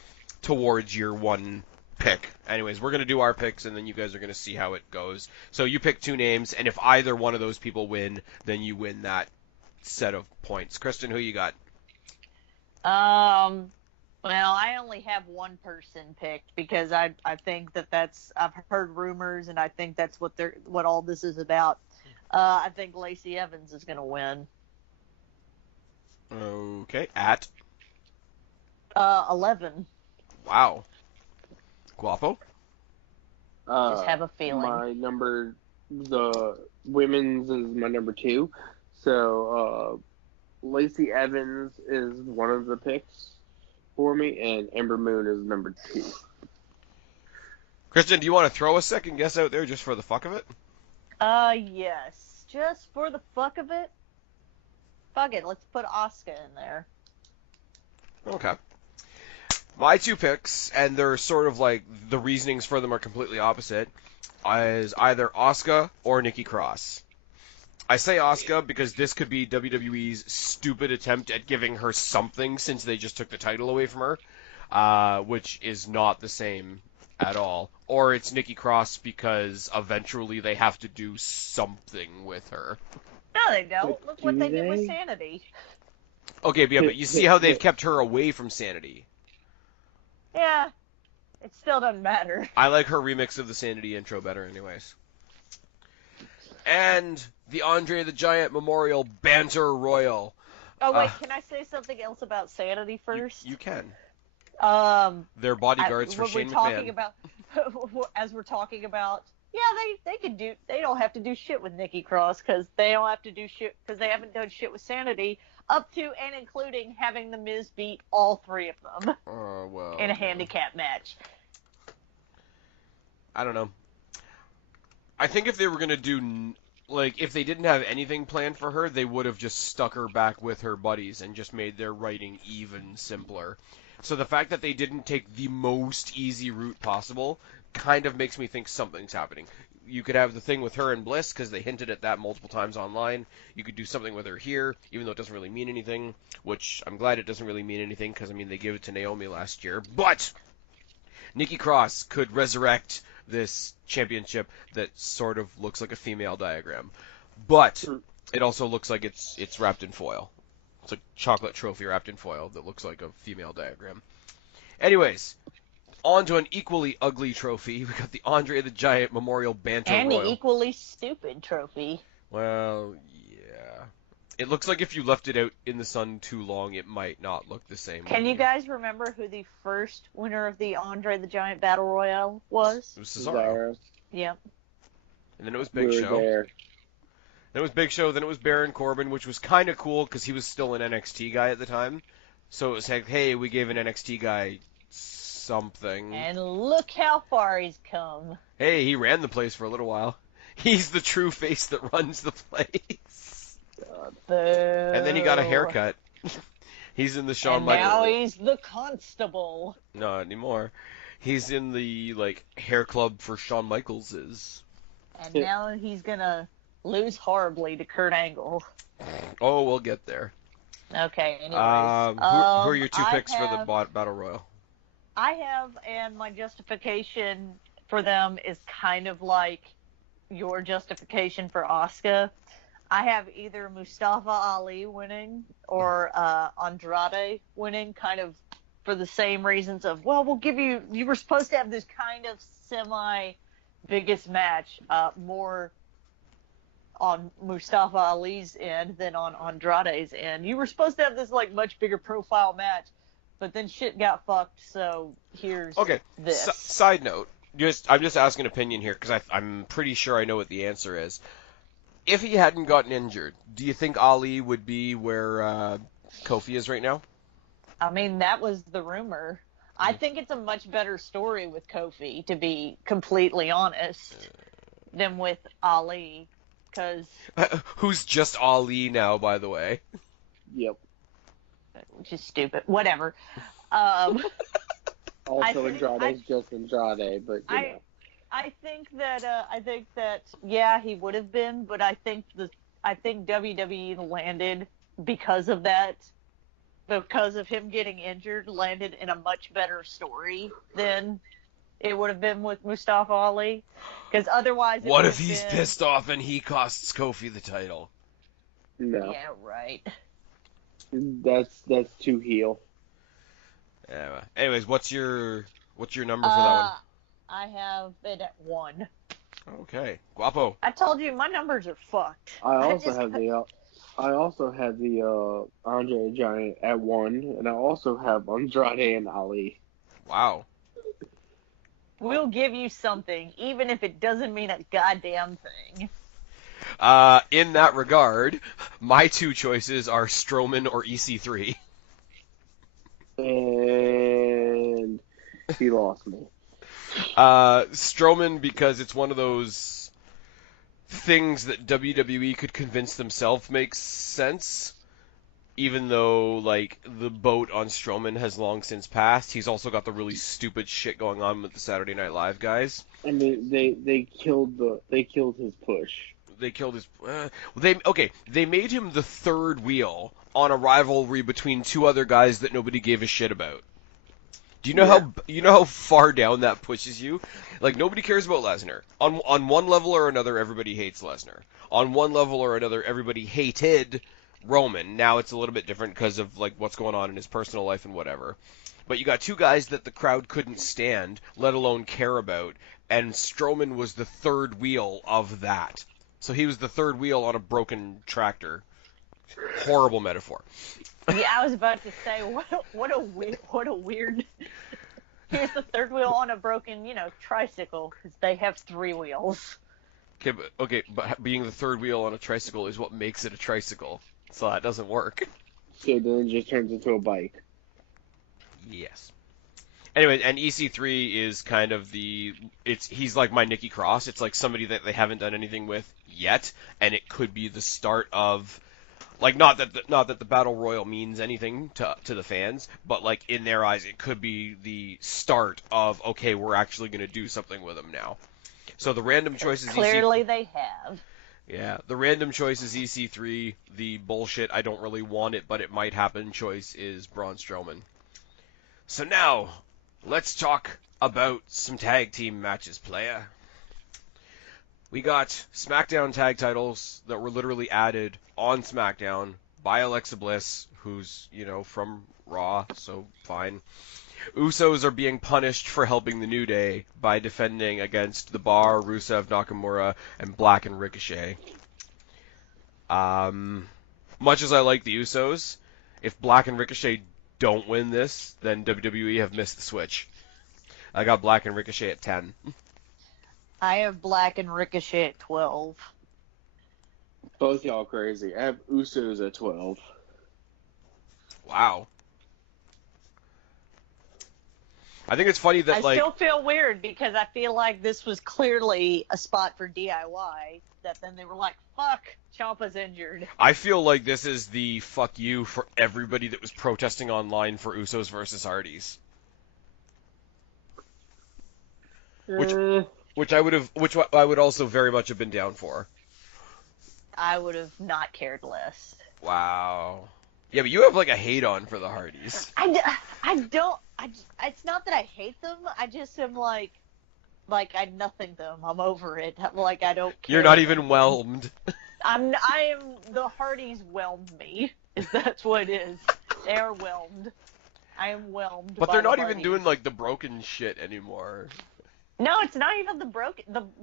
towards your 1 pick. Anyways, we're going to do our picks, and then you guys are going to see how it goes. So you pick 2 names, and if either one of those people win, then you win that set of points. Kristen, who you got? Well, I only have 1 person picked because I think that's I've heard rumors, and I think that's what all this is about. I think Lacey Evans is going to win. Okay, at? 11. Wow. Guapo? Just have a feeling. The women's is my number 2. So, Lacey Evans is one of the picks for me, and Ember Moon is number 2. Kristen, do you want to throw a second guess out there just for the fuck of it? Yes. Just for the fuck of it. Fuck it, let's put Asuka in there. Okay. My 2 picks, and they're sort of like, the reasonings for them are completely opposite, is either Asuka or Nikki Cross. I say Asuka because this could be WWE's stupid attempt at giving her something since they just took the title away from her, which is not the same at all. Or it's Nikki Cross because eventually they have to do something with her. No, they don't. Look what they did with Sanity. Okay, but you see how they've kept her away from Sanity. Yeah, it still doesn't matter. I like her remix of the Sanity intro better anyways. And the Andre the Giant Memorial Banter Royal. Oh, wait, can I say something else about Sanity first? You can. They're bodyguards for Shane McMahon. As we're talking about, yeah, they don't have to do shit with Nikki Cross because they don't have to do shit because they haven't done shit with Sanity up to and including having the Miz beat all 3 of them in a handicap match. I don't know. I think if they were going to do like, if they didn't have anything planned for her, they would have just stuck her back with her buddies and just made their writing even simpler. So the fact that they didn't take the most easy route possible kind of makes me think something's happening. You could have the thing with her and Bliss, because they hinted at that multiple times online. You could do something with her here, even though it doesn't really mean anything, which I'm glad it doesn't really mean anything, because, I mean, they gave it to Naomi last year. But Nikki Cross could resurrect this championship that sort of looks like a female diagram. But it also looks like it's wrapped in foil. It's a chocolate trophy wrapped in foil that looks like a female diagram. Anyways, on to an equally ugly trophy. We got the Andre the Giant Memorial Banter And Royal. the equally stupid trophy. Well, yeah. It looks like if you left it out in the sun too long, it might not look the same. Can you guys remember who the first winner of the Andre the Giant Battle Royale was? It was Cesaro. Yep. And then it was Big Show. There. Then it was Big Show, then it was Baron Corbin, which was kind of cool because he was still an NXT guy at the time. So it was like, hey, we gave an NXT guy something. And look how far he's come. Hey, he ran the place for a little while. He's the true face that runs the place. Boo. And then he got a haircut. He's in the Shawn And Michaels. now he's the constable. Not anymore. He's in the, like, hair club for Shawn Michaelses. And now he's gonna lose horribly to Kurt Angle. Oh, we'll get there. Okay, anyways. Who are your two I picks for the have- Battle Royal? I have, and my justification for them is kind of like your justification for Asuka. I have either Mustafa Ali winning or Andrade winning, kind of for the same reasons of, well, we'll give you, you were supposed to have this kind of semi-biggest match, more on Mustafa Ali's end than on Andrade's end. You were supposed to have this, like, much bigger profile match, but then shit got fucked, so here's this. Side note, I'm just asking an opinion here, because I'm pretty sure I know what the answer is. If he hadn't gotten injured, do you think Ali would be where Kofi is right now? I mean, that was the rumor. I think it's a much better story with Kofi, to be completely honest, than with Ali, because... Who's just Ali now, by the way. Yep. Which is stupid. Whatever. I Also, think- Andrade's just Andrade, but you know. I think that yeah, he would have been, but I think WWE landed because of that, because of him getting injured, landed in a much better story than it would have been with Mustafa Ali. Because otherwise, What if he's pissed off and he costs Kofi the title? No, Yeah, right. that's too heel. Yeah. Anyways, what's your number for that one? I have it at 1. Okay, Guapo. I told you my numbers are fucked. I also have the Andre the Giant at 1, and I also have Andrade and Ali. Wow. We'll give you something, even if it doesn't mean a goddamn thing. In that regard, my two choices are Strowman or EC3. And he lost me. Strowman, because it's one of those things that WWE could convince themselves makes sense, even though, like, the boat on Strowman has long since passed. He's also got the really stupid shit going on with the Saturday Night Live guys. I mean, they killed his push. They killed his... they made him the third wheel on a rivalry between two other guys that nobody gave a shit about. Do you know how far down that pushes you? Like, nobody cares about Lesnar. On one level or another, everybody hates Lesnar. On one level or another, everybody hated Roman. Now it's a little bit different because of, like, what's going on in his personal life and whatever. But you got two guys that the crowd couldn't stand, let alone care about, and Strowman was the third wheel of that. So he was the third wheel on a broken tractor. Horrible metaphor. Yeah, I was about to say, what a weird. Here's the third wheel on a broken, tricycle, because they have 3 wheels. But being the third wheel on a tricycle is what makes it a tricycle. So that doesn't work. So then it just turns into a bike. Yes. Anyway, and EC3 is kind of he's like my Nikki Cross. It's like somebody that they haven't done anything with yet, and it could be the start of, like, not that the Battle Royal means anything to the fans, but like in their eyes, it could be the start of, okay, we're actually going to do something with them now. So the random choice is Clearly they have. Yeah, the random choice is EC3. The bullshit, I don't really want it, but it might happen choice is Braun Strowman. So now, let's talk about some tag team matches, playa. We got SmackDown tag titles that were literally added on SmackDown by Alexa Bliss, who's, from Raw, so fine. Usos are being punished for helping the New Day by defending against The Bar, Rusev, Nakamura, and Black and Ricochet. Much as I like the Usos, if Black and Ricochet don't win this, then WWE have missed the switch. I got Black and Ricochet at 10. I have Black and Ricochet at 12. Both y'all crazy. I have Usos at 12. Wow. I think it's funny that, I still feel weird because I feel like this was clearly a spot for DIY that then they were like, fuck, Ciampa's injured. I feel like this is the fuck you for everybody that was protesting online for Usos versus Hardys. Which I would also very much have been down for. I would have not cared less. Wow. Yeah, but you have like a hate on for the Hardys. It's not that I hate them. I just am like I nothing them. I'm over it. Like, I don't care. You're not even whelmed. The Hardys whelmed me. That's what it is. They are whelmed. I am whelmed. But by they're the not Hardys. even doing like the broken shit anymore. No, it's not even the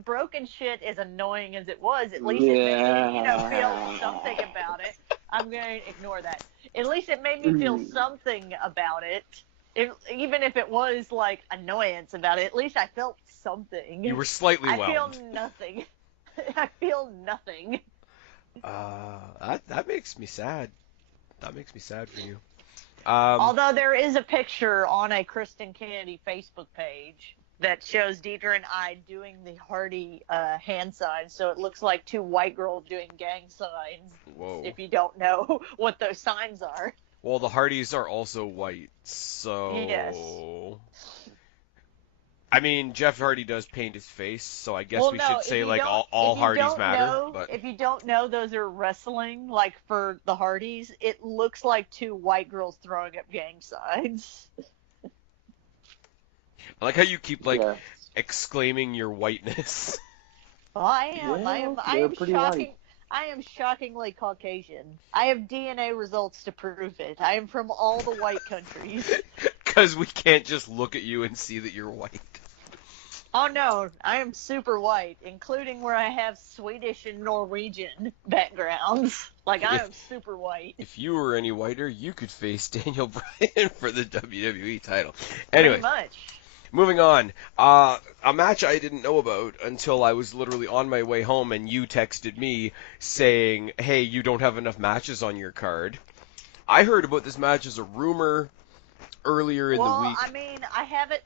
broken shit, as annoying as it was. At least it made me, feel something about it. I'm going to ignore that. At least it made me feel something about it. Even if it was, like, annoyance about it, at least I felt something. You were slightly whelmed. I feel nothing. I feel nothing. That makes me sad. That makes me sad for you. Although there is a picture on a Kristen Kennedy Facebook page that shows Deidre and I doing the Hardy hand signs, so it looks like two white girls doing gang signs. Whoa. If you don't know what those signs are. Well, the Hardys are also white, so... Yes. I mean, Jeff Hardy does paint his face, so I guess we should say, like, all Hardys matter. But if you don't know those are wrestling, like, for the Hardys, it looks like two white girls throwing up gang signs. I like how you keep, like, exclaiming your whiteness. Well, I am. Yeah, I am pretty shocking. white. I am shockingly Caucasian. I have DNA results to prove it. I am from all the white countries. Because we can't just look at you and see that you're white. Oh no, I am super white, including where I have Swedish and Norwegian backgrounds. Like, I am super white. If you were any whiter, you could face Daniel Bryan for the WWE title. Anyway. Pretty much. Moving on, a match I didn't know about until I was literally on my way home and you texted me saying, hey, you don't have enough matches on your card. I heard about this match as a rumor earlier in the week. Well, I mean, I haven't,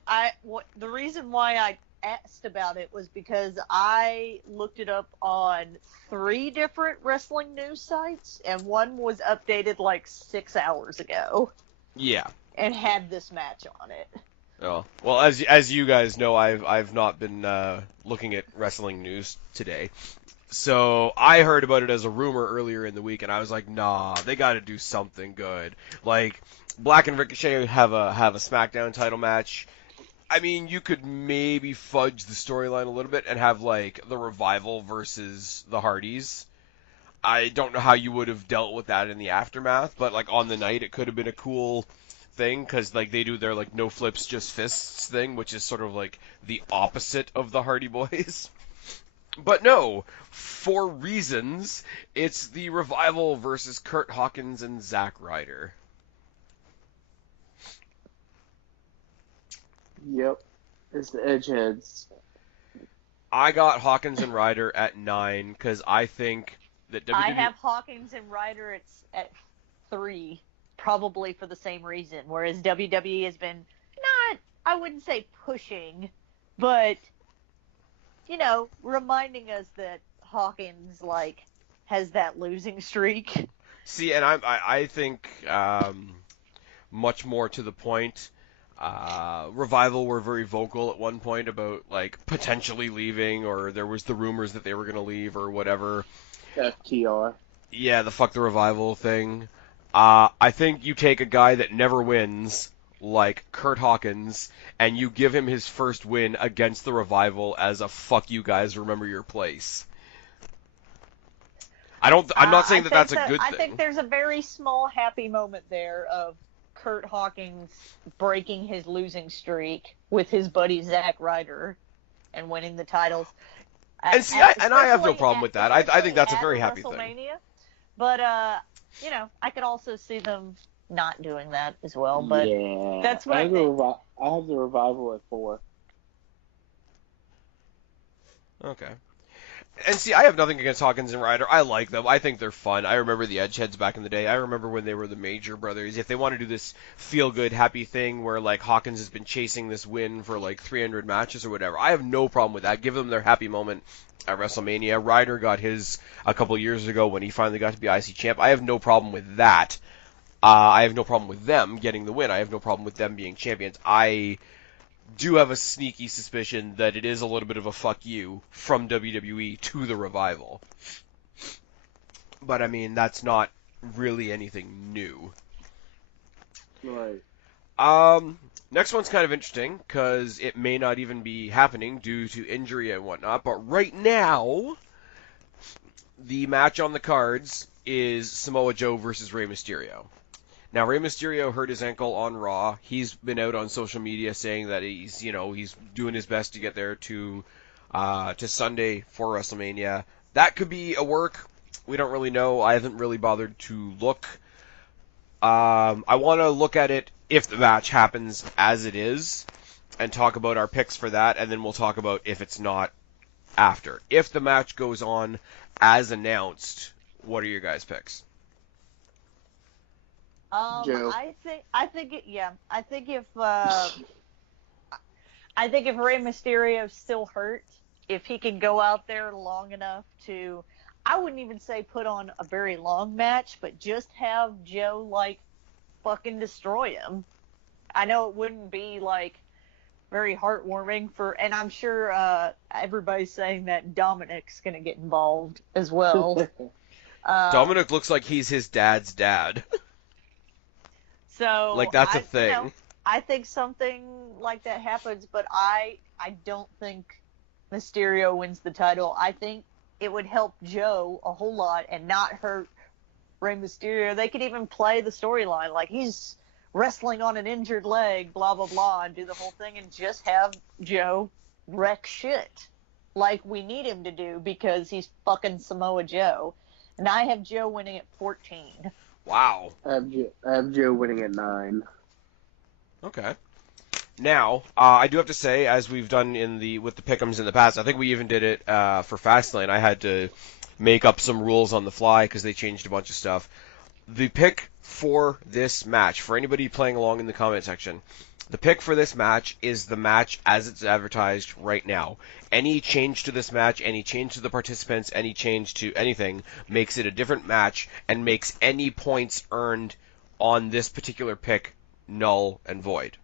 the reason why I asked about it was because I looked it up on 3 different wrestling news sites, and one was updated like 6 hours ago. Yeah. And had this match on it. Oh, well, as you guys know, I've not been looking at wrestling news today, so I heard about it as a rumor earlier in the week, and I was like, nah, they got to do something good. Like, Black and Ricochet have a SmackDown title match. I mean, you could maybe fudge the storyline a little bit and have like the Revival versus the Hardys. I don't know how you would have dealt with that in the aftermath, but like on the night, it could have been a cool thing, because like they do their like no flips just fists thing, which is sort of like the opposite of the Hardy Boys. But no, for reasons, it's the Revival versus Kurt Hawkins and Zack Ryder. Yep, it's the Edgeheads. I got Hawkins and Ryder at 9 because I think that WWE... I have Hawkins and Ryder at 3. Probably for the same reason, whereas WWE has been not I wouldn't say pushing, but, reminding us that Hawkins, has that losing streak. See, and I think much more to the point. Revival were very vocal at one point about potentially leaving, or there was the rumors that they were going to leave or whatever. FTR. Yeah, the fuck the Revival thing. I think you take a guy that never wins, like Kurt Hawkins, and you give him his first win against the Revival as a fuck you guys, remember your place. I'm not saying that that's a good thing. I think there's a very small happy moment there of Kurt Hawkins breaking his losing streak with his buddy Zack Ryder and winning the titles. And see, I have no problem with that. I think that's a very happy thing. But I could also see them not doing that as well. But yeah, that's what I think. I have the Revival at 4. Okay. And see, I have nothing against Hawkins and Ryder. I like them. I think they're fun. I remember the Edgeheads back in the day. I remember when they were the Major Brothers. If they want to do this feel-good, happy thing where, Hawkins has been chasing this win for, 300 matches or whatever, I have no problem with that. Give them their happy moment at WrestleMania. Ryder got his a couple years ago when he finally got to be IC champ. I have no problem with that. I have no problem with them getting the win. I have no problem with them being champions. I do have a sneaky suspicion that it is a little bit of a fuck you from WWE to the Revival. But, I mean, that's not really anything new. Right. Next one's kind of interesting, because it may not even be happening due to injury and whatnot, but right now, the match on the cards is Samoa Joe versus Rey Mysterio. Now, Rey Mysterio hurt his ankle on Raw. He's been out on social media saying that he's doing his best to get there to Sunday for WrestleMania. That could be a work. We don't really know. I haven't really bothered to look. I want to look at it if the match happens as it is and talk about our picks for that, and then we'll talk about if it's not after. If the match goes on as announced, what are your guys' picks? Joe. I think if Rey Mysterio's still hurt, if he can go out there long enough to, I wouldn't even say put on a very long match, but just have Joe fucking destroy him. I know it wouldn't be very heartwarming and I'm sure everybody's saying that Dominic's gonna get involved as well. Dominic looks like he's his dad's dad. So that's a thing. I think something like that happens, but I don't think Mysterio wins the title. I think it would help Joe a whole lot and not hurt Rey Mysterio. They could even play the storyline he's wrestling on an injured leg, blah blah blah, and do the whole thing and just have Joe wreck shit like we need him to do because he's fucking Samoa Joe. And I have Joe winning at 14. Wow. I have Joe winning at 9. Okay. Now, I do have to say, as we've done with the pick'ems in the past, I think we even did it for Fastlane. I had to make up some rules on the fly because they changed a bunch of stuff. The pick for this match, for anybody playing along in the comment section, the pick for this match is the match as it's advertised right now. Any change to this match, any change to the participants, any change to anything makes it a different match and makes any points earned on this particular pick null and void.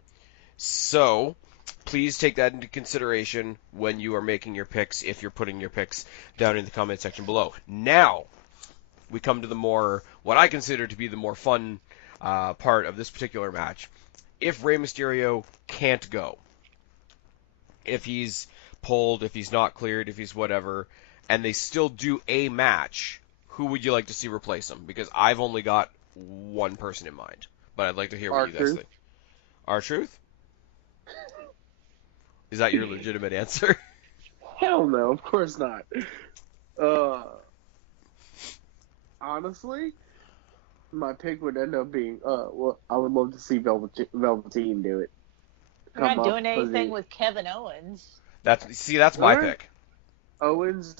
So, please take that into consideration when you are making your picks, if you're putting your picks down in the comment section below. Now, we come to what I consider to be the more fun part of this particular match. If Rey Mysterio can't go, if he's pulled, if he's not cleared, if he's whatever, and they still do a match, who would you like to see replace him? Because I've only got one person in mind, but I'd like to hear what you guys think. R-Truth? Is that your legitimate answer? Hell no, of course not. Honestly, my pick would end up being, I would love to see Velveteen do it. We're not doing anything with Kevin Owens. That's my pick. Owens,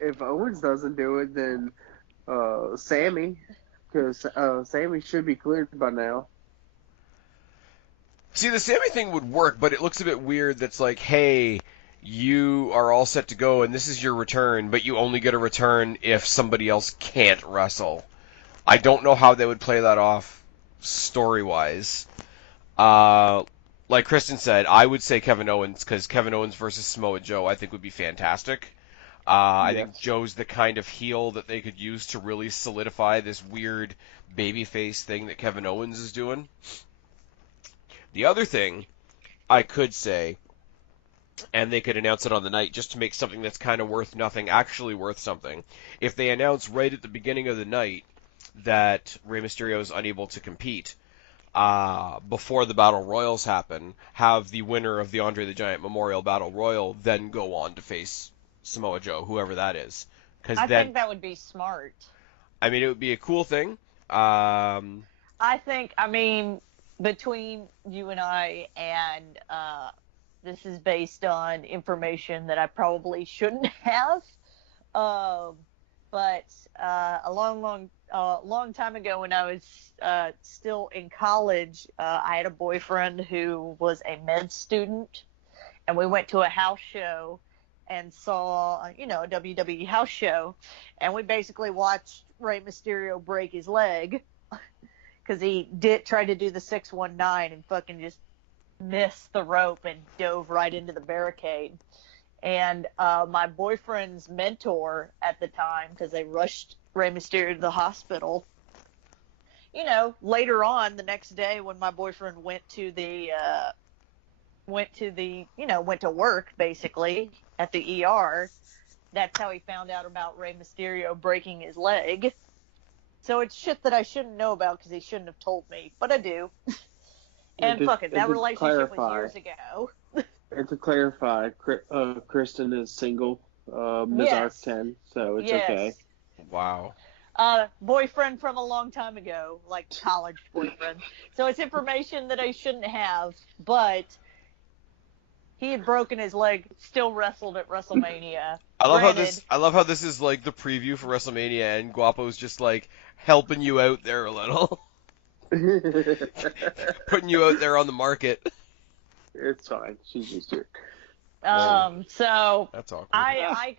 if Owens doesn't do it, then Sammy, because Sammy should be cleared by now. See, the Sammy thing would work, but it looks a bit weird. That's like, hey, you are all set to go, and this is your return, but you only get a return if somebody else can't wrestle. I don't know how they would play that off story-wise. Like Kristen said, I would say Kevin Owens, because Kevin Owens versus Samoa Joe I think would be fantastic. I think Joe's the kind of heel that they could use to really solidify this weird babyface thing that Kevin Owens is doing. The other thing I could say, and they could announce it on the night just to make something that's kind of worth nothing actually worth something, if they announce right at the beginning of the night that Rey Mysterio is unable to compete, before the Battle Royals happen, have the winner of the Andre the Giant Memorial Battle Royal then go on to face Samoa Joe, whoever that is. I think that would be smart. I mean, it would be a cool thing. I mean, between you and I, and this is based on information that I probably shouldn't have, but a long time ago when I was still in college, I had a boyfriend who was a med student, and we went to a house show and saw, a WWE house show, and we basically watched Rey Mysterio break his leg because he tried to do the 619 and fucking just missed the rope and dove right into the barricade. And my boyfriend's mentor at the time, because they rushed Rey Mysterio to the hospital, later on the next day when my boyfriend went to work basically at the ER, that's how he found out about Rey Mysterio breaking his leg. So it's shit that I shouldn't know about because he shouldn't have told me, but I do. And fuck it, that relationship was years ago. And to clarify, Kristen is single, Ms. Yes. Arc-10, so it's okay. Wow. Boyfriend from a long time ago, like college boyfriend. So it's information that I shouldn't have, but he had broken his leg, still wrestled at WrestleMania. I love how this is like the preview for WrestleMania, and Guapo's just like helping you out there a little, putting you out there on the market. It's fine. She's used to it. So that's awkward. I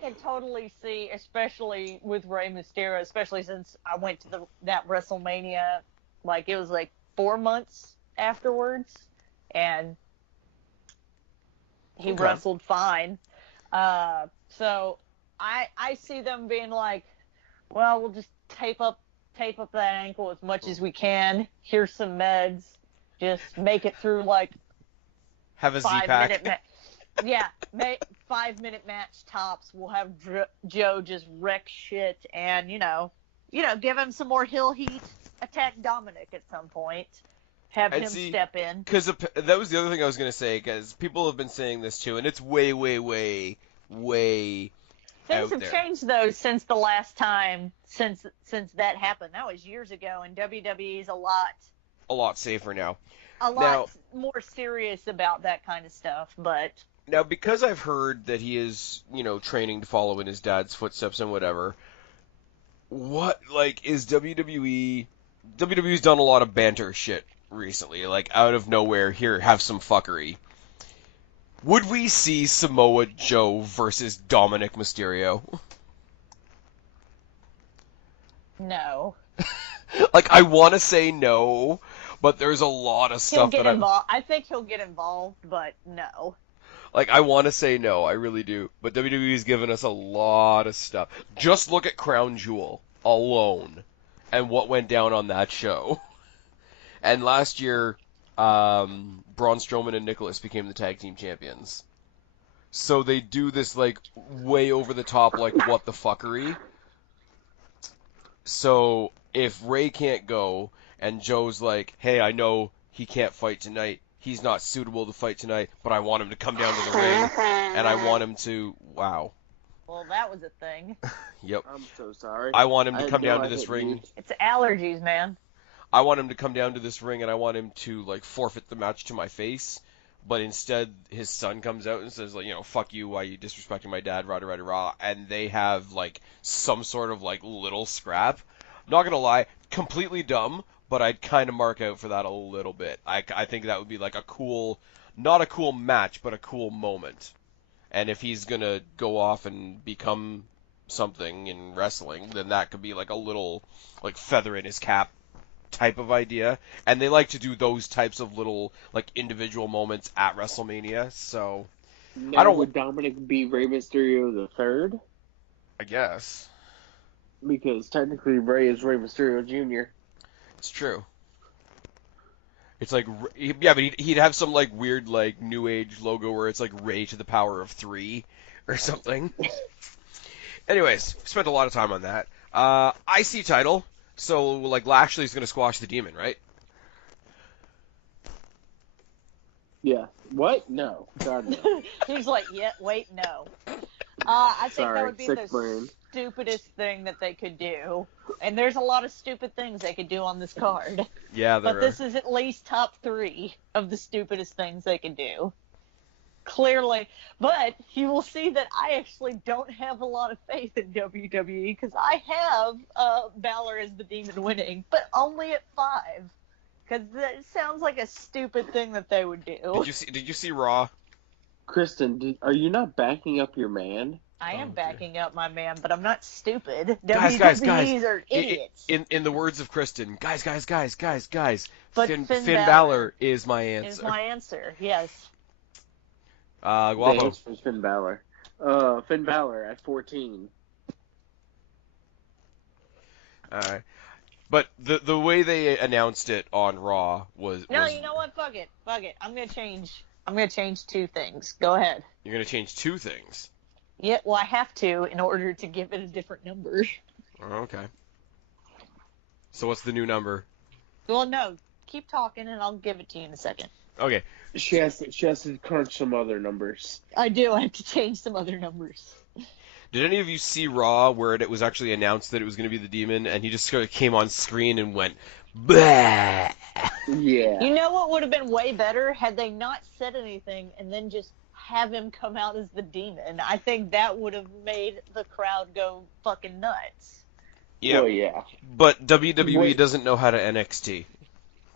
can totally see, especially with Rey Mysterio, especially since I went to that WrestleMania, like it was like 4 months afterwards, and he wrestled fine. So I see them being like, well, we'll just tape up that ankle as much as we can. Here's some meds. Just make it through like have a Z-Pack. 5-minute match tops. We'll have Joe just wreck shit and give him some more heel heat. Attack Dominic at some point. Have him step in. Because that was the other thing I was going to say, because people have been saying this too, and it's way, way, way, way Things have changed, though, since the last time, since that happened. That was years ago, and WWE's a lot safer now. A lot more serious about that kind of stuff, but... Now, because I've heard that he is, training to follow in his dad's footsteps and whatever, is WWE... WWE's done a lot of banter shit recently, like, out of nowhere, here, have some fuckery. Would we see Samoa Joe versus Dominic Mysterio? No. I want to say no, but there's a lot of stuff I think he'll get involved, but no. I want to say no, I really do. But WWE's given us a lot of stuff. Just look at Crown Jewel alone and what went down on that show. And last year, Braun Strowman and Nicholas became the tag team champions. So they do this, way over the top, what the fuckery. So if Ray can't go, and Joe's like, hey, I know he can't fight tonight, he's not suitable to fight tonight, but I want him to come down to the ring, and I want him to... Wow. Well, that was a thing. Yep. I'm so sorry. I want him to come down to this ring. It's allergies, man. I want him to come down to this ring, and I want him to, forfeit the match to my face. But instead, his son comes out and says, fuck you, why are you disrespecting my dad, rah, rah, rah, and they have, some sort of, little scrap. Not gonna lie, completely dumb, but I'd kind of mark out for that a little bit. I think that would be like a cool, not a cool match, but a cool moment. And if he's gonna go off and become something in wrestling, then that could be like a little like feather in his cap type of idea. And they like to do those types of little like individual moments at WrestleMania. So Now, I don't. would Dominic be Rey Mysterio the third? I guess Because technically Rey is Rey Mysterio Jr. it's true. It's like, yeah, but he'd have some like weird like new age logo where it's like Ray to the power of 3 or something. Anyways, spent a lot of time on that. IC title. So like Lashley's gonna squash the Demon, right? Yeah. What? No. God, no. He's like, yeah, wait, no. I think Sorry, that would be sick the brain. stupidest thing that they could do. And there's a lot of stupid things they could do on this card. Yeah, there But are. this is at least top 3 of the stupidest things they could do. Clearly. But you will see that I actually don't have a lot of faith in WWE because I have Balor as the Demon winning, but only at 5. Because that sounds like a stupid thing that they would do. Did you see Raw? Kristen, are you not backing up your man? I am Oh, dear. backing up my man, but I'm not stupid. Guys, WWEs are I- idiots. In the words of Kristen, guys. But Finn Finn Balor Balor is my answer. Is my answer, yes. The Guapo. answer is Finn Balor. Finn Balor at 14. Alright. But the way they announced it on Raw was No, you know what? Fuck it. I'm gonna change 2 things. Go ahead. you're gonna change 2 things. Yeah, well, I have to in order to give it a different number. Oh, okay. So what's the new number? Well, no, keep talking and I'll give it to you in a second. Okay. She has to crunch some other numbers. I do. I have to change some other numbers. Did any of you see Raw where it was actually announced that it was going to be the Demon, and he just sort of came on screen and went, bah! Yeah. You know what would have been way better had they not said anything and then just have him come out as the Demon. I think that would have made the crowd go fucking nuts. Yeah. Oh, yeah. But WWE Wait. doesn't know how to NXT.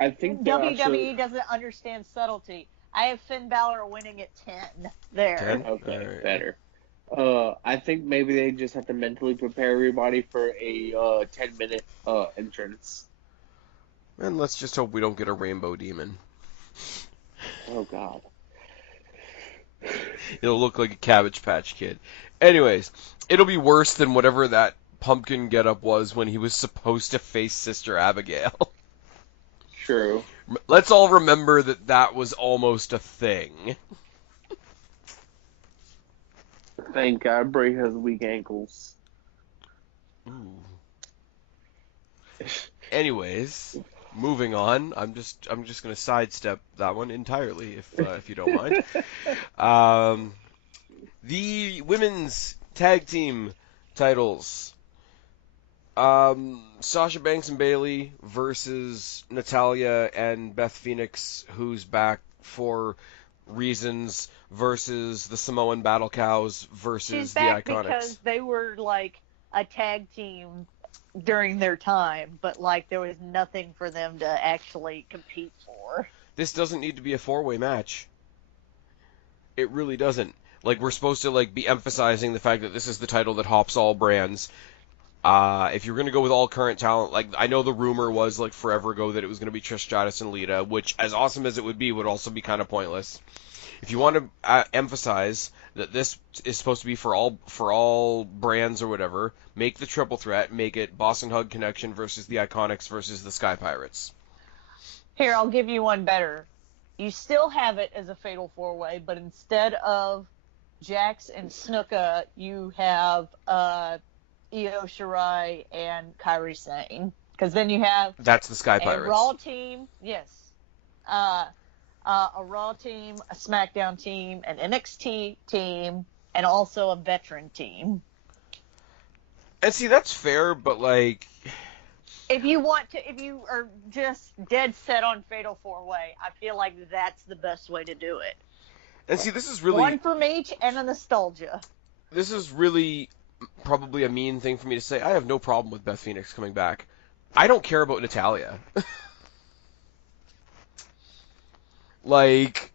I think they'll WWE actually... doesn't understand subtlety. I have Finn Balor winning at 10. There. 10? Okay, Alright. better. I think maybe they just have to mentally prepare everybody for a 10-minute entrance. And let's just hope we don't get a Rainbow Demon. Oh, God. It'll look like a Cabbage Patch Kid. Anyways, it'll be worse than whatever that pumpkin getup was when he was supposed to face Sister Abigail. True. Let's all remember that was almost a thing. Thank God Bray has weak ankles. Ooh. Anyways, moving on. I'm just gonna sidestep that one entirely, if you don't mind. The women's tag team titles. Sasha Banks and Bayley versus Natalya and Beth Phoenix, who's back for reasons, versus the Samoan Battle Cows versus She's the back Iconics. because they were like a tag team during their time, but like there was nothing for them to actually compete for. This doesn't need to be a 4-way match. It really doesn't. Like, we're supposed to like be emphasizing the fact that this is the title that hops all brands. If you're gonna go with all current talent, like I know the rumor was like forever ago that it was gonna be Trish Stratus and Lita, which, as awesome as it would be, would also be kind of pointless. If you want to emphasize that this is supposed to be for all brands or whatever, make the triple threat, make it Boston Hug Connection versus the Iconics versus the Sky Pirates. Here, I'll give you one better. You still have it as a fatal 4-way, but instead of Jax and Snuka, you have Io Shirai and Kairi Sane. Because then you have That's the Sky a Pirates. Raw team, yes. A Raw team, a SmackDown team, an NXT team, and also a veteran team. And see, that's fair, but like, If you are just dead set on Fatal 4-Way, I feel like that's the best way to do it. and see, this is really One from each and a nostalgia. this is really probably a mean thing for me to say. I have no problem with Beth Phoenix coming back. I don't care about Natalya. Like,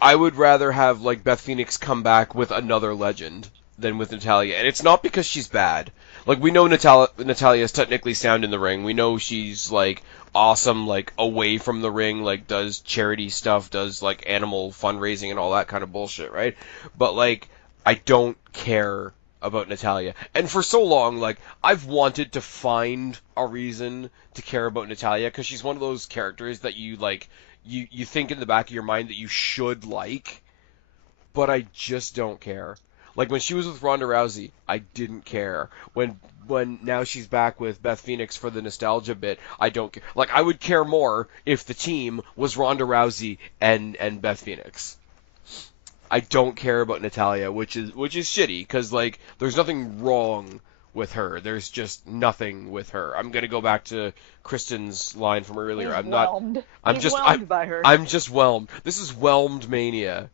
I would rather have, like, Beth Phoenix come back with another legend than with Natalya. And it's not because she's bad. Like, we know Natalya is technically sound in the ring. We know she's, like, awesome, like, away from the ring, like, does charity stuff, does, like, animal fundraising and all that kind of bullshit, right? But, like, I don't care about Natalya. And for so long, like, I've wanted to find a reason to care about Natalya, because she's one of those characters that you, like, you think in the back of your mind that you should like, but I just don't care. Like, when she was with Ronda Rousey, I didn't care. When now she's back with Beth Phoenix for the nostalgia bit, I don't care. Like, I would care more if the team was Ronda Rousey and Beth Phoenix. I don't care about Natalya, which is shitty, because, like, there's nothing wrong with her. There's just nothing with her. I'm gonna go back to Kristen's line from earlier. He's whelmed by her. I'm just whelmed. This is whelmed mania.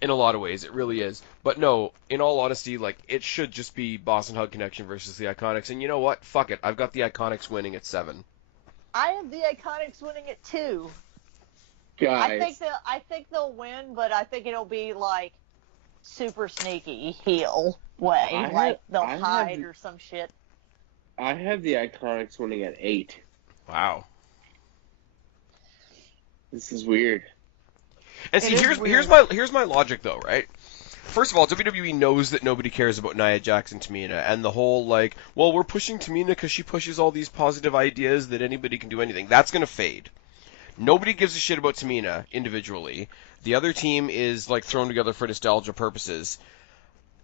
In a lot of ways, it really is. But no, in all honesty, like, it should just be Boss and Hug Connection versus the Iconics. And you know what? Fuck it. I've got the Iconics winning at 7. I have the Iconics winning at 2. Guys, I think they'll win, but I think it'll be like super sneaky heel way, they'll hide or some shit. I have the Iconics winning at 8. Wow. This is weird. And see, here's my logic though, right? First of all, WWE knows that nobody cares about Nia Jax and Tamina, and the whole, like, well, we're pushing Tamina because she pushes all these positive ideas that anybody can do anything. That's gonna fade. Nobody gives a shit about Tamina individually. The other team is, like, thrown together for nostalgia purposes.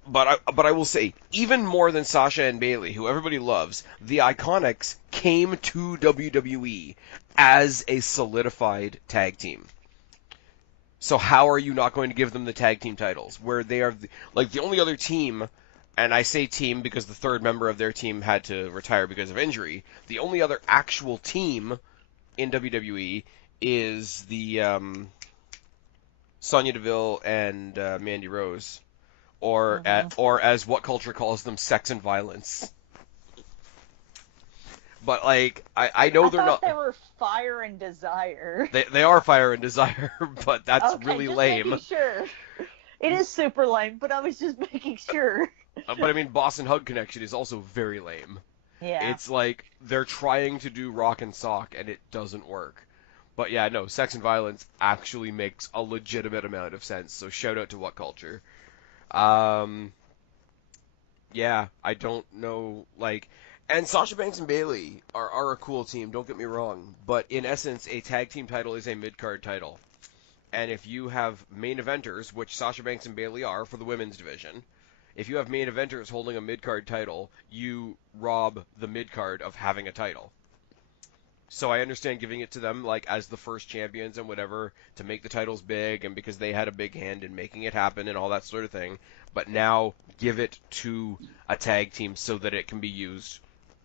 But I will say, even more than Sasha and Bayley, who everybody loves, the Iconics came to WWE as a solidified tag team. So how are you not going to give them the tag team titles? Where they are, like, the only other team, and I say team because the third member of their team had to retire because of injury, the only other actual team in WWE is the Sonya Deville and Mandy Rose, or as What Culture calls them, sex and violence. But, like, I know they're not. They were Fire and Desire. They are Fire and Desire, but that's okay, really just lame. Making sure. It is super lame, but I was just making sure. But I mean, Boss and Hug Connection is also very lame. Yeah. It's like they're trying to do Rock and Sock, and it doesn't work. But yeah, no, sex and violence actually makes a legitimate amount of sense. So shout out to What Culture. Yeah, I don't know, like, and Sasha Banks and Bayley are a cool team. Don't get me wrong, but in essence, a tag team title is a mid-card title. And if you have main eventers, which Sasha Banks and Bayley are for the women's division, if you have main eventers holding a mid-card title, you rob the mid-card of having a title. So I understand giving it to them, like, as the first champions and whatever, to make the titles big, and because they had a big hand in making it happen and all that sort of thing. But now, give it to a tag team so that it can be used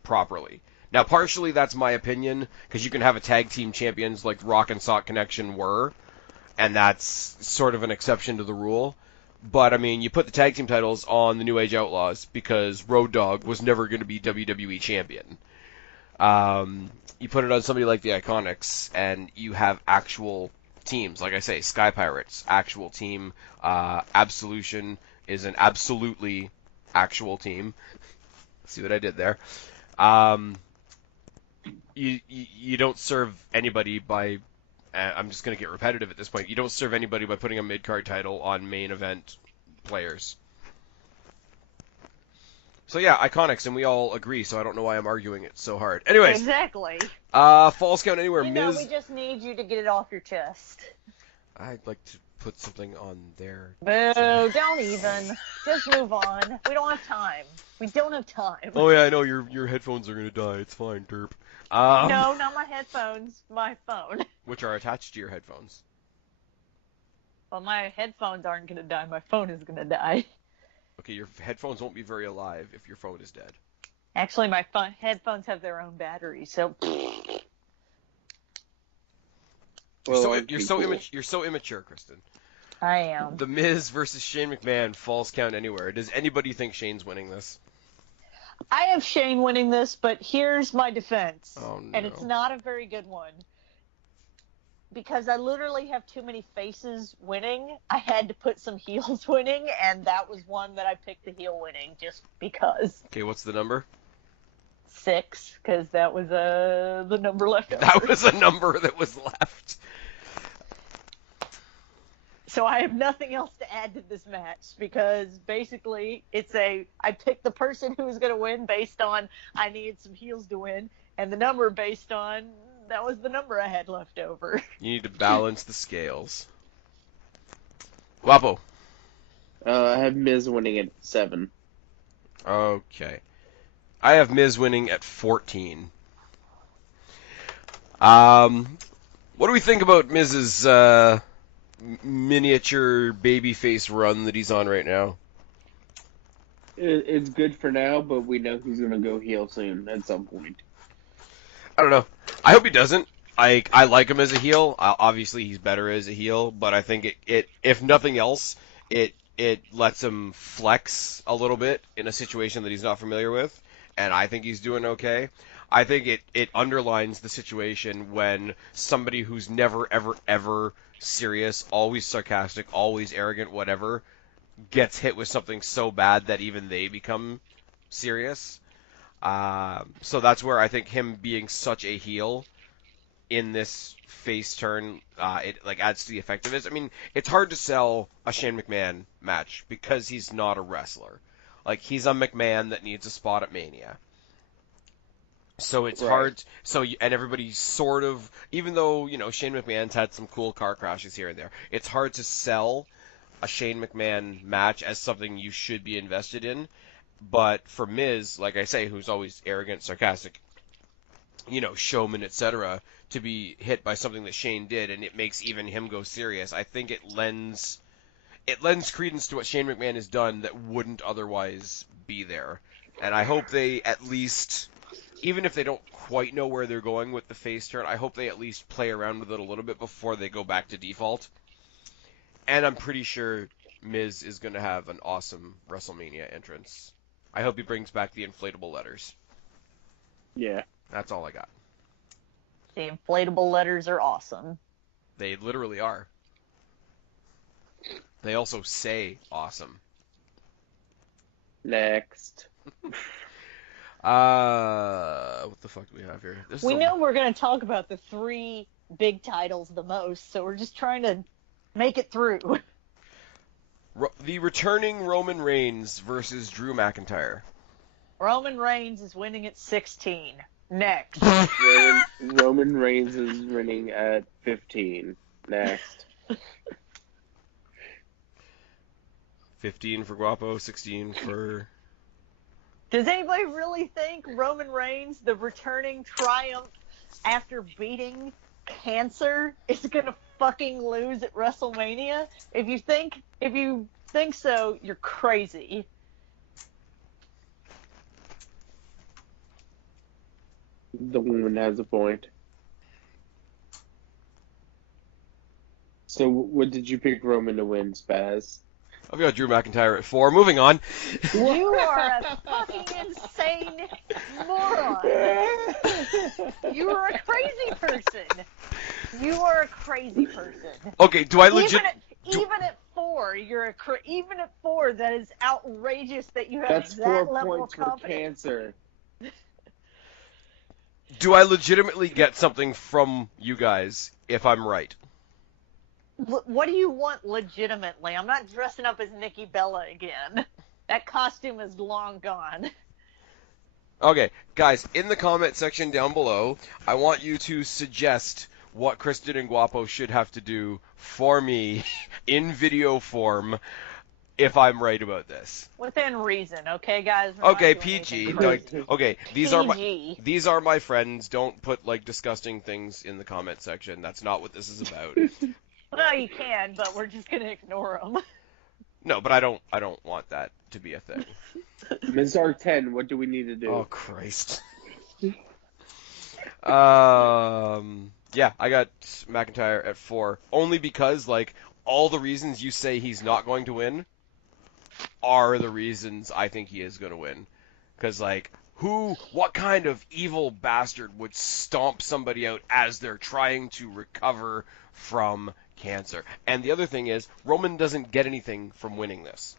properly. Now, partially that's my opinion, because you can have a tag team champions like Rock and Sock Connection were, and that's sort of an exception to the rule. But, I mean, you put the tag team titles on the New Age Outlaws, because Road Dogg was never going to be WWE champion. You put it on somebody like the Iconics, and you have actual teams. Like I say, Sky Pirates, actual team. Absolution is an absolutely actual team. See what I did there? You don't serve anybody by... I'm just going to get repetitive at this point. You don't serve anybody by putting a mid-card title on main event players. So yeah, Iconics, and we all agree, so I don't know why I'm arguing it so hard. Anyways. Exactly. Falls Count Anywhere, Miz... we just need you to get it off your chest. I'd like to put something on there. Boo, don't even. Just move on. We don't have time. We don't have time. Oh yeah, I know, your headphones are going to die. It's fine, derp. No, not my headphones. My phone. Which are attached to your headphones. Well, my headphones aren't going to die. My phone is going to die. Okay, your headphones won't be very alive if your phone is dead. Actually, my headphones have their own batteries, so... Well, you're so immature, Kristen. I am. The Miz versus Shane McMahon, Falls Count Anywhere. Does anybody think Shane's winning this? I have Shane winning this, but here's my defense. Oh, no. And it's not a very good one. Because I literally have too many faces winning, I had to put some heels winning, and that was one that I picked the heel winning just because. Okay, what's the number? 6, because that was the number left over. That was a number that was left. So I have nothing else to add to this match, because basically I picked the person who was going to win based on I needed some heels to win, and the number based on that was the number I had left over. You need to balance the scales. Guapo. I have Miz winning at 7. Okay. I have Miz winning at 14. What do we think about Miz's miniature babyface run that he's on right now? It's good for now, but we know he's going to go heel soon at some point. I don't know. I hope he doesn't. I like him as a heel. Obviously, he's better as a heel, but I think it if nothing else, it lets him flex a little bit in a situation that he's not familiar with, and I think he's doing okay. I think it underlines the situation when somebody who's never, ever, ever serious, always sarcastic, always arrogant, whatever, gets hit with something so bad that even they become serious. So that's where I think him being such a heel in this face turn, it like adds to the effectiveness. I mean, it's hard to sell a Shane McMahon match because he's not a wrestler. Like, he's a McMahon that needs a spot at Mania. So it's hard. And everybody sort of, even though, Shane McMahon's had some cool car crashes here and there, it's hard to sell a Shane McMahon match as something you should be invested in. But for Miz, like I say, who's always arrogant, sarcastic, showman, etc., to be hit by something that Shane did, and it makes even him go serious, I think it lends credence to what Shane McMahon has done that wouldn't otherwise be there. And I hope they at least, even if they don't quite know where they're going with the face turn, I hope they at least play around with it a little bit before they go back to default. And I'm pretty sure Miz is going to have an awesome WrestleMania entrance. I hope he brings back the inflatable letters. Yeah. That's all I got. The inflatable letters are awesome. They literally are. They also say awesome. Next. What the fuck do we have here? We know we're going to talk about the 3 big titles the most, so we're just trying to make it through. The returning Roman Reigns versus Drew McIntyre. Roman Reigns is winning at 16. Next. Roman Reigns is winning at 15. Next. 15 for Guapo, 16 for... Does anybody really think Roman Reigns, the returning triumph after beating cancer, is going to fucking lose at WrestleMania? If you think so, you're crazy. The woman has a point. So what did you pick Roman to win, Spaz? I've got Drew McIntyre at 4. Moving on. You are a fucking insane moron. You are a crazy person. You are a crazy person. Okay, do I legit... Even at 4, even at 4, that is outrageous that you have That's that 4 level points of for confidence. cancer. Do I legitimately get something from you guys if I'm right? What do you want legitimately? I'm not dressing up as Nikki Bella again. That costume is long gone. Okay, guys, in the comment section down below, I want you to suggest what Kristen and Guapo should have to do for me in video form if I'm right about this. Within reason, okay, guys? We're Okay, not doing PG. anything Like, crazy. okay, these PG. are my friends. Don't put like disgusting things in the comment section. That's not what this is about. No, you can, but we're just gonna ignore them. No, but I don't want that to be a thing. Ms. R10, what do we need to do? Oh Christ. Yeah, I got McIntyre at 4 only because like all the reasons you say he's not going to win are the reasons I think he is going to win. Because, like, what kind of evil bastard would stomp somebody out as they're trying to recover from cancer? And the other thing is, Roman doesn't get anything from winning this.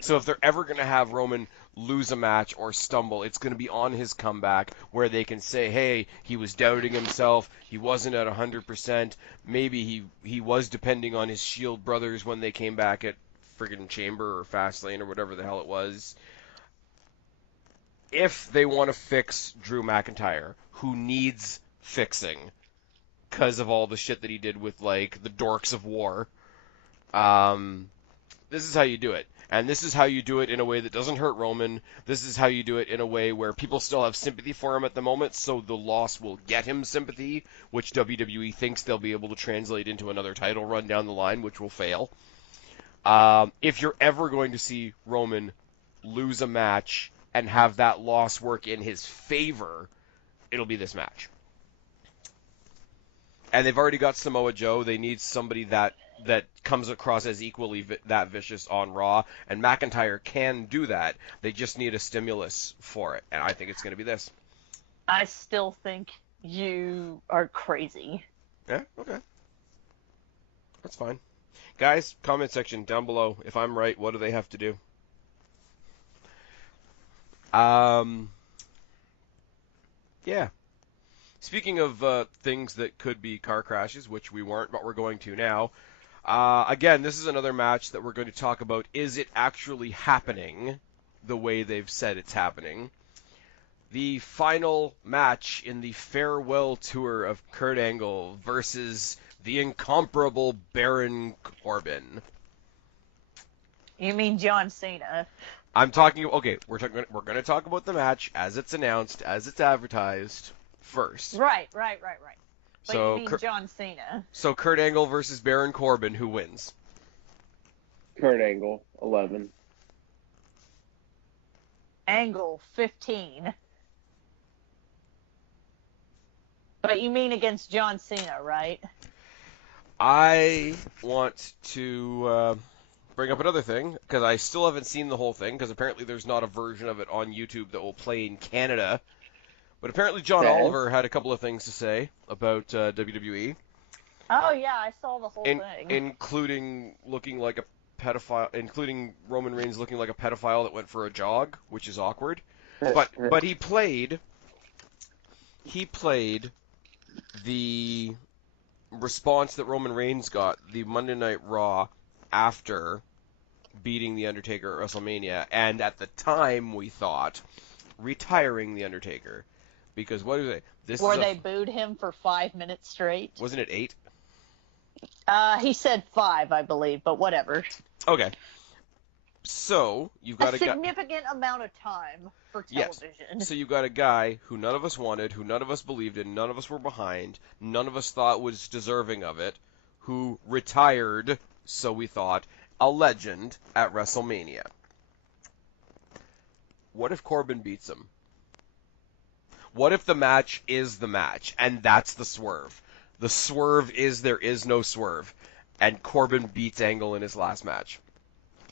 So if they're ever going to have Roman lose a match or stumble, it's going to be on his comeback where they can say, hey, he was doubting himself, he wasn't at 100%, maybe he was depending on his Shield brothers when they came back at friggin' Chamber or Fastlane or whatever the hell it was. If they want to fix Drew McIntyre, who needs fixing because of all the shit that he did with, like, the Dorks of War, this is how you do it. And this is how you do it in a way that doesn't hurt Roman. This is how you do it in a way where people still have sympathy for him at the moment, so the loss will get him sympathy, which WWE thinks they'll be able to translate into another title run down the line, which will fail. If you're ever going to see Roman lose a match and have that loss work in his favor, it'll be this match. And they've already got Samoa Joe. They need somebody that comes across as equally that vicious on Raw, and McIntyre can do that. They just need a stimulus for it, and I think it's going to be this. I still think you are crazy. Yeah, okay. That's fine. Guys, comment section down below. If I'm right, what do they have to do? Yeah. Speaking of things that could be car crashes, which we weren't, but we're going to now. Again, this is another match that we're going to talk about. Is it actually happening the way they've said it's happening? The final match in the farewell tour of Kurt Angle versus the incomparable Baron Corbin. You mean John Cena? I'm talking. Okay, we're going to talk about the match as it's announced, as it's advertised first. Right. But So, you mean John Cena? So Kurt Angle versus Baron Corbin, who wins? Kurt Angle, 11. Angle, 15. But you mean against John Cena, right? I want to bring up another thing, because I still haven't seen the whole thing, because apparently there's not a version of it on YouTube that will play in Canada. But apparently John Oliver had a couple of things to say about WWE. Oh, yeah, I saw the whole thing. Including looking like a pedophile, including Roman Reigns looking like a pedophile that went for a jog, which is awkward. But he played the response that Roman Reigns got the Monday Night Raw after beating The Undertaker at WrestleMania, and at the time we thought retiring The Undertaker. Because what do they? They booed him for 5 minutes straight. Wasn't it 8? He said 5, I believe, but whatever. Okay. So you've got a significant amount of time for television. Yes. So you've got a guy who none of us wanted, who none of us believed in, none of us were behind, none of us thought was deserving of it, who retired, so we thought, a legend at WrestleMania. What if Corbin beats him? What if the match is the match, and that's the swerve? The swerve is there is no swerve, and Corbin beats Angle in his last match.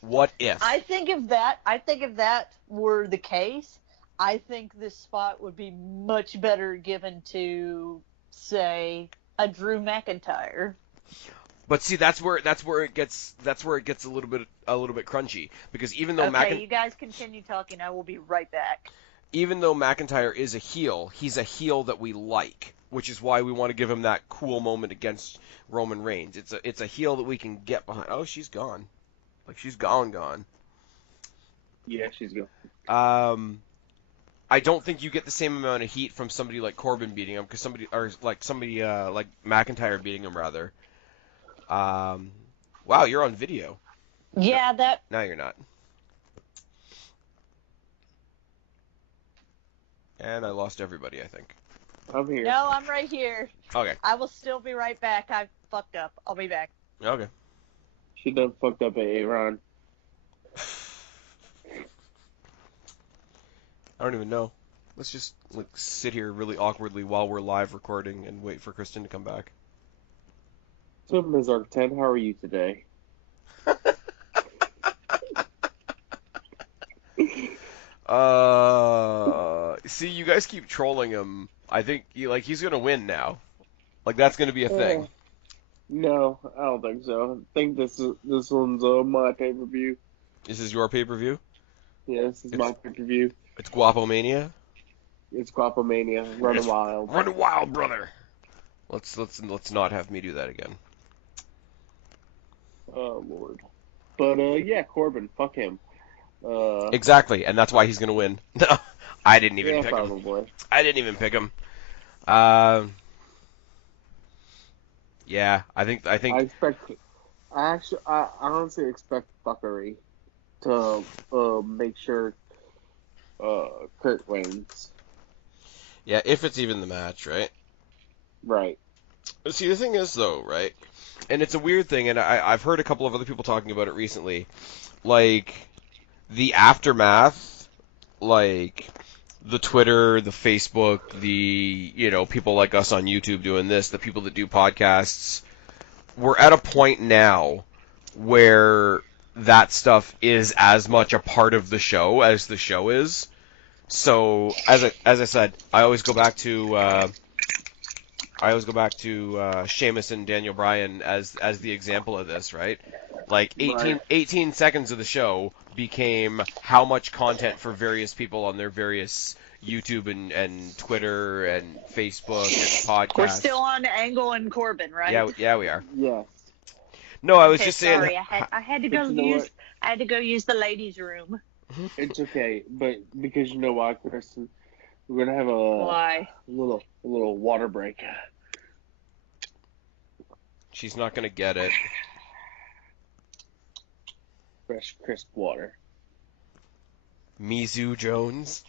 What if? I think if that were the case, I think this spot would be much better given to, say, a Drew McIntyre. But see, that's where it gets a little bit crunchy, because even though you guys continue talking, I will be right back. Even though McIntyre is a heel, he's a heel that we like, which is why we want to give him that cool moment against Roman Reigns. It's a heel that we can get behind. Oh, she's gone. Like, she's gone. Yeah, she's gone. I don't think you get the same amount of heat from somebody like Corbin beating him, because somebody like McIntyre beating him, rather. Wow, you're on video. Yeah, that... No, you're not. And I lost everybody, I think. I'm here. No, I'm right here. Okay. I will still be right back. I fucked up. I'll be back. Okay. She done fucked up at Aaron. I don't even know. Let's just sit here really awkwardly while we're live recording and wait for Kristen to come back. So, Ms. Arcten, how are you today? See, you guys keep trolling him. I think he's gonna win now. Like that's gonna be a thing. No, I don't think so. I think this one's my pay-per-view. This is your pay-per-view? Yeah, this is my pay-per-view. It's Guapo Mania? It's Guapo Mania. Running wild. Running wild, brother. Let's not have me do that again. Oh Lord. But yeah, Corbin, fuck him. Exactly, and that's why he's gonna win. I didn't even pick probably. him. I didn't even pick him. Yeah, I think. I honestly expect fuckery to make sure Kurt wins. Yeah, if it's even the match, right? Right. See, the thing is, though, right? And it's a weird thing, and I've heard a couple of other people talking about it recently. Like, the aftermath, like, the Twitter, the Facebook, the, people like us on YouTube doing this, the people that do podcasts, we're at a point now where that stuff is as much a part of the show as the show is. So, as I said, I always go back to Sheamus and Daniel Bryan as the example of this, right? Like 18 seconds of the show became how much content for various people on their various YouTube and Twitter and Facebook and podcasts. We're still on Angle and Corbin, right? Yeah, we are. Yes. No, I was just saying. Sorry, I had to go use the ladies' room. It's okay, but because you know why, Kristen? We're gonna have a little water break. She's not gonna get it. Fresh, crisp water. Mizu Jones.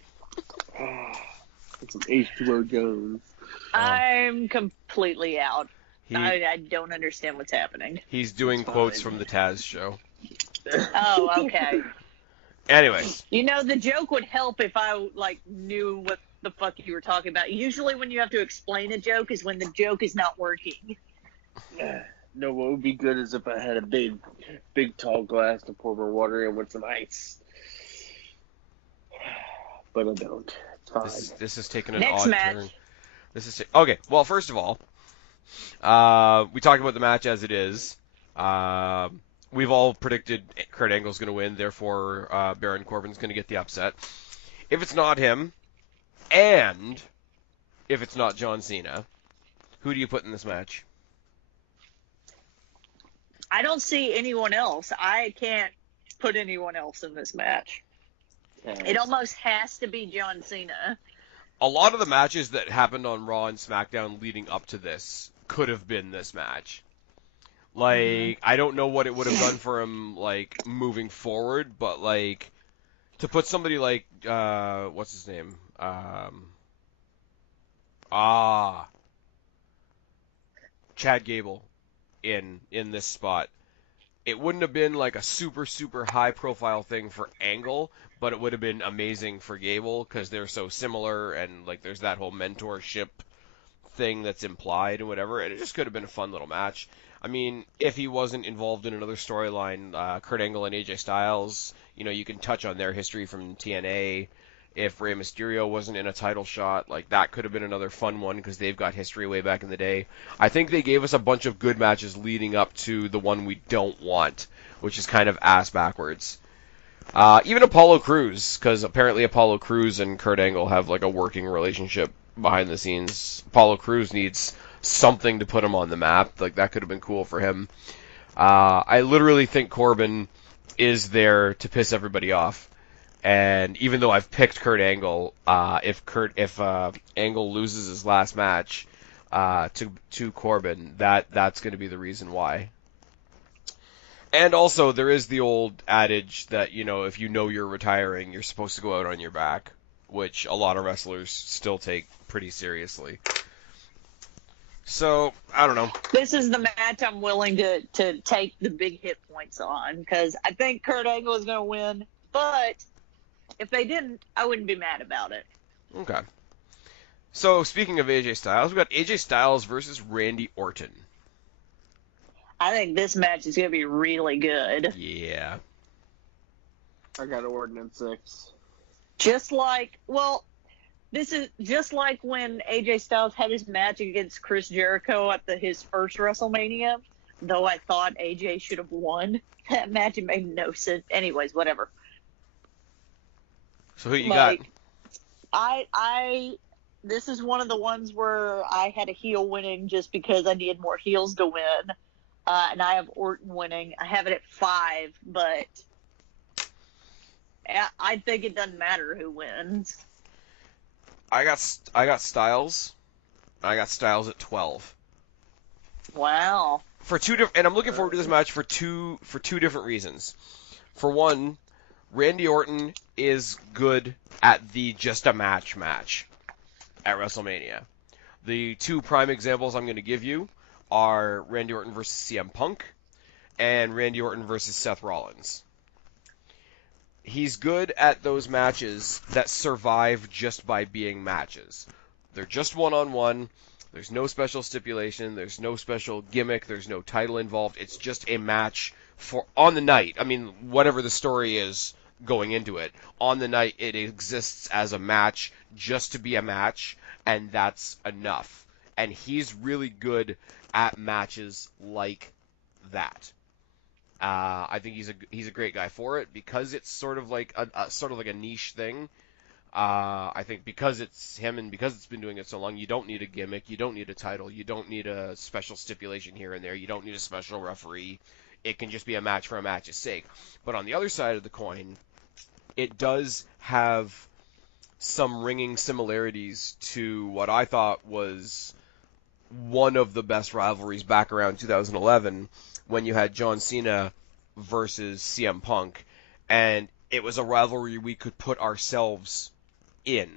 It's some H2O Jones. I'm completely out. I don't understand what's happening. He's doing quotes from the Taz show. Oh, okay. Anyways. The joke would help if I, knew what the fuck you were talking about. Usually when you have to explain a joke is when the joke is not working. No, what would be good is if I had a big tall glass to pour my water in with some ice. But I don't. It's fine. This is taking an Next odd match. turn. Okay, well, first of all, we talked about the match as it is. We've all predicted Kurt Angle's going to win, therefore Baron Corbin's going to get the upset. If it's not him, and if it's not John Cena, who do you put in this match? I don't see anyone else. I can't put anyone else in this match. It almost has to be John Cena. A lot of the matches that happened on Raw and SmackDown leading up to this could have been this match. I don't know what it would have done for him, moving forward, but, to put somebody like, what's his name? Chad Gable in this spot. It wouldn't have been, a super, super high-profile thing for Angle, but it would have been amazing for Gable, because they're so similar, and, there's that whole mentorship thing that's implied and whatever, and it just could have been a fun little match. I mean, if he wasn't involved in another storyline, Kurt Angle and AJ Styles, you can touch on their history from TNA. If Rey Mysterio wasn't in a title shot, that could have been another fun one because they've got history way back in the day. I think they gave us a bunch of good matches leading up to the one we don't want, which is kind of ass backwards. Even Apollo Crews, because apparently Apollo Crews and Kurt Angle have a working relationship behind the scenes. Apollo Crews needs something to put him on the map. That could have been cool for him. I literally think Corbin is there to piss everybody off. And even though I've picked Kurt Angle, if Angle loses his last match to Corbin, that's going to be the reason why. And also, there is the old adage that, if you know you're retiring, you're supposed to go out on your back, which a lot of wrestlers still take pretty seriously. So, I don't know. This is the match I'm willing to take the big hit points on, because I think Kurt Angle is going to win, but if they didn't, I wouldn't be mad about it. Okay. So, speaking of AJ Styles, we got AJ Styles versus Randy Orton. I think this match is going to be really good. Yeah. I got Orton in 6. Just like, well, this is just like when AJ Styles had his match against Chris Jericho at his first WrestleMania. Though I thought AJ should have won that match, it made no sense. Anyways, whatever. So who you got? This is one of the ones where I had a heel winning just because I needed more heels to win. And I have Orton winning. I have it at 5, but I think it doesn't matter who wins. I got Styles. I got Styles at 12. Wow. And I'm looking forward to this match for two different reasons. For one, Randy Orton is good at the just a match at WrestleMania. The two prime examples I'm going to give you are Randy Orton versus CM Punk and Randy Orton versus Seth Rollins. He's good at those matches that survive just by being matches. They're just one-on-one. There's no special stipulation. There's no special gimmick. There's no title involved. It's just a match on the night. I mean, whatever the story is going into it, on the night it exists as a match just to be a match, and that's enough. And he's really good at matches like that. I think he's a great guy for it because it's sort of like a niche thing. I think because it's him and because it's been doing it so long, you don't need a gimmick, you don't need a title, you don't need a special stipulation here and there, you don't need a special referee. It can just be a match for a match's sake. But on the other side of the coin, it does have some ringing similarities to what I thought was one of the best rivalries back around 2011 when you had John Cena versus CM Punk, and it was a rivalry we could put ourselves in,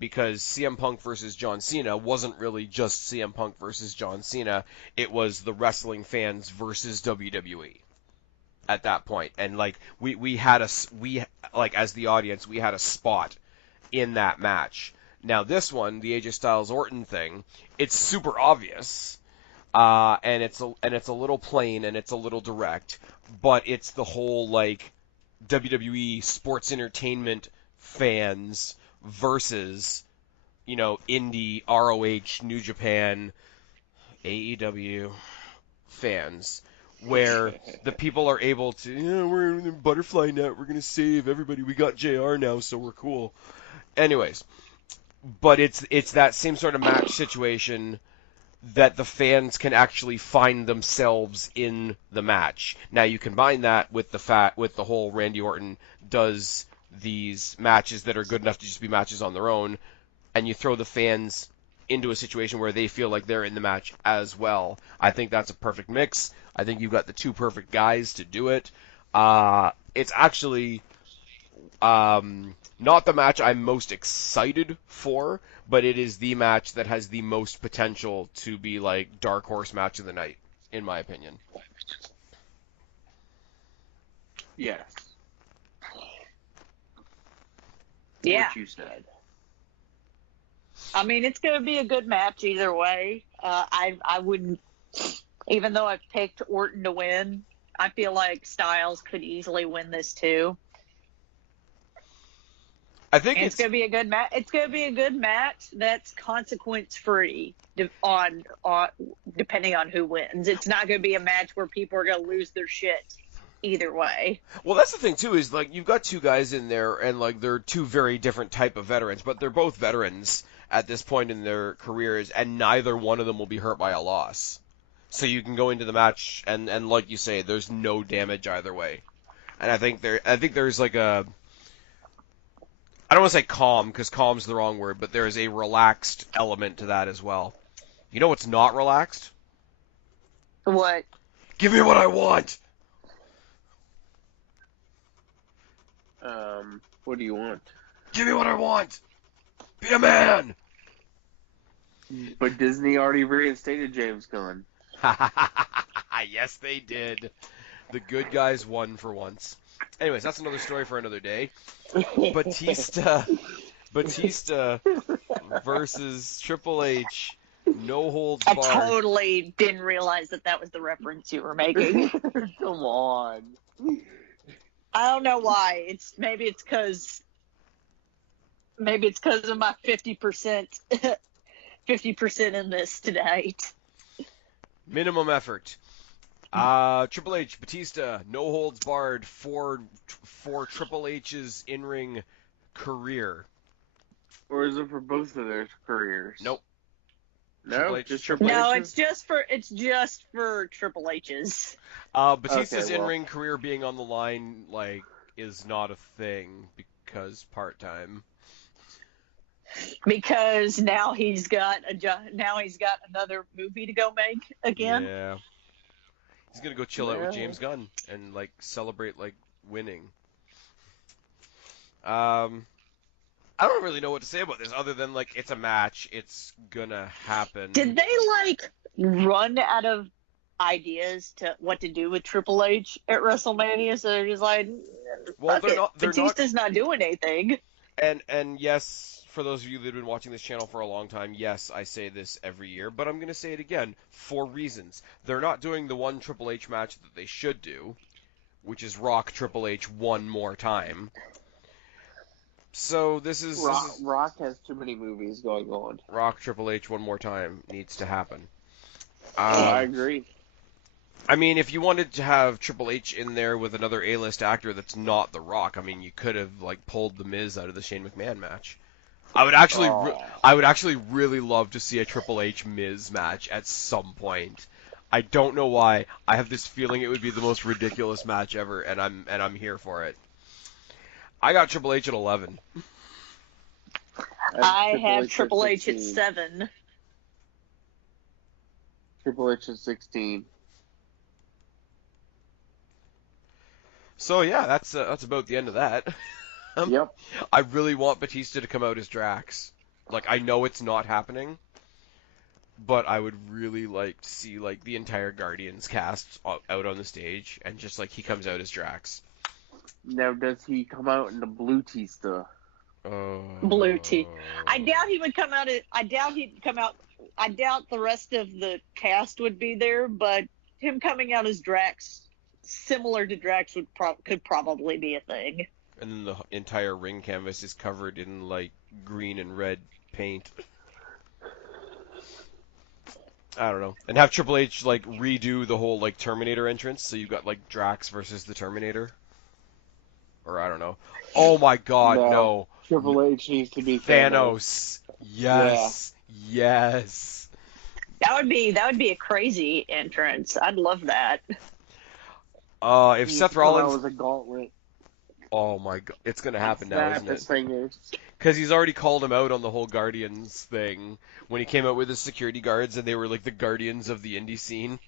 because CM Punk versus John Cena wasn't really just CM Punk versus John Cena, it was the wrestling fans versus WWE at that point. And like we as the audience, we had a spot in that match. Now this one, the AJ Styles Orton thing, it's super obvious, and it's a little plain and it's a little direct, but it's the whole like WWE sports entertainment fans versus, indie, ROH, New Japan, AEW fans, where the people are able to, we're in the butterfly net, we're going to save everybody, we got JR now, so we're cool. Anyways, but it's that same sort of match situation that the fans can actually find themselves in the match. Now you combine that with the whole Randy Orton does these matches that are good enough to just be matches on their own, and you throw the fans into a situation where they feel like they're in the match as well. I think that's a perfect mix. I think you've got the two perfect guys to do it. It's actually not the match I'm most excited for, but it is the match that has the most potential to be like dark horse match of the night, in my opinion. Yes. Yeah. What you said. I mean, it's going to be a good match either way. I wouldn't, even though I've picked Orton to win, I feel like Styles could easily win this too. I think it's going to be a good match. It's going to be a good match that's consequence free on depending on who wins. It's not going to be a match where people are going to lose their shit either way. Well, that's the thing too, is like you've got two guys in there, and like they're two very different type of veterans, but they're both veterans at this point in their careers, and neither one of them will be hurt by a loss. So you can go into the match and like you say, there's no damage either way. And I think there's like a, I don't want to say calm, because calm's the wrong word, but there is a relaxed element to that as well. You know what's not relaxed? What? Give me what I want! What do you want? Give me what I want! Be a man! But Disney already reinstated James Gunn. Yes, they did. The good guys won for once. Anyways, that's another story for another day. Batista versus Triple H. No holds I barred. totally didn't realize that was the reference you were making. Come on. I don't know why. Maybe it's because Maybe it's because of my 50%, 50% in this tonight. Minimum effort. Triple H, Batista, no holds barred for Triple H's in-ring career. Or is it for both of their careers? Nope. No, Triple H, just Triple Triple No, H's? it's just for Triple H's. Batista's Okay, well. in-ring career being on the line, like, is not a thing because part-time. Because now he's got another movie to go make again. Yeah. He's gonna go chill out with James Gunn and, like, celebrate, like, winning. I don't really know what to say about this other than, like, it's a match. It's gonna happen. Did they like run out of ideas to what to do with Triple H at WrestleMania? So they're just like, Well, fuck it. they're Batista's not doing anything. And yes, for those of you that have been watching this channel for a long time, yes, I say this every year, but I'm gonna say it again for reasons. They're not doing the one Triple H match that they should do, which is Rock Triple H one more time. So this is Rock has too many movies going on. Rock Triple H one more time needs to happen. I agree. I mean, if you wanted to have Triple H in there with another A-list actor that's not The Rock, I mean, you could have like pulled The Miz out of the Shane McMahon match. I would actually really love to see a Triple H Miz match at some point. I don't know why. I have this feeling it would be the most ridiculous match ever, and I'm here for it. I got Triple H at 11. I have Triple H at 7. Triple H at 16. So yeah, that's about the end of that. Yep. I really want Batista to come out as Drax. Like, I know it's not happening, but I would really like to see like the entire Guardians cast out on the stage, and just like he comes out as Drax. Now, does he come out in the blue Tista? Blue tea. I doubt he would come out. I doubt he'd come out. I doubt the rest of the cast would be there, but him coming out as Drax, similar to Drax, could probably be a thing. And then the entire ring canvas is covered in like green and red paint. I don't know. And have Triple H like redo the whole like Terminator entrance, so you've got like Drax versus the Terminator. Or I don't know. Oh my God, no. Triple H needs to be Thanos. Yes. Yeah. Yes. That would be a crazy entrance. I'd love that. If Seth Rollins was a gauntlet. Oh my God, it's gonna happen now, isn't it? Fingers. Because he's already called him out on the whole Guardians thing when he came out with his security guards, and they were like the guardians of the indie scene.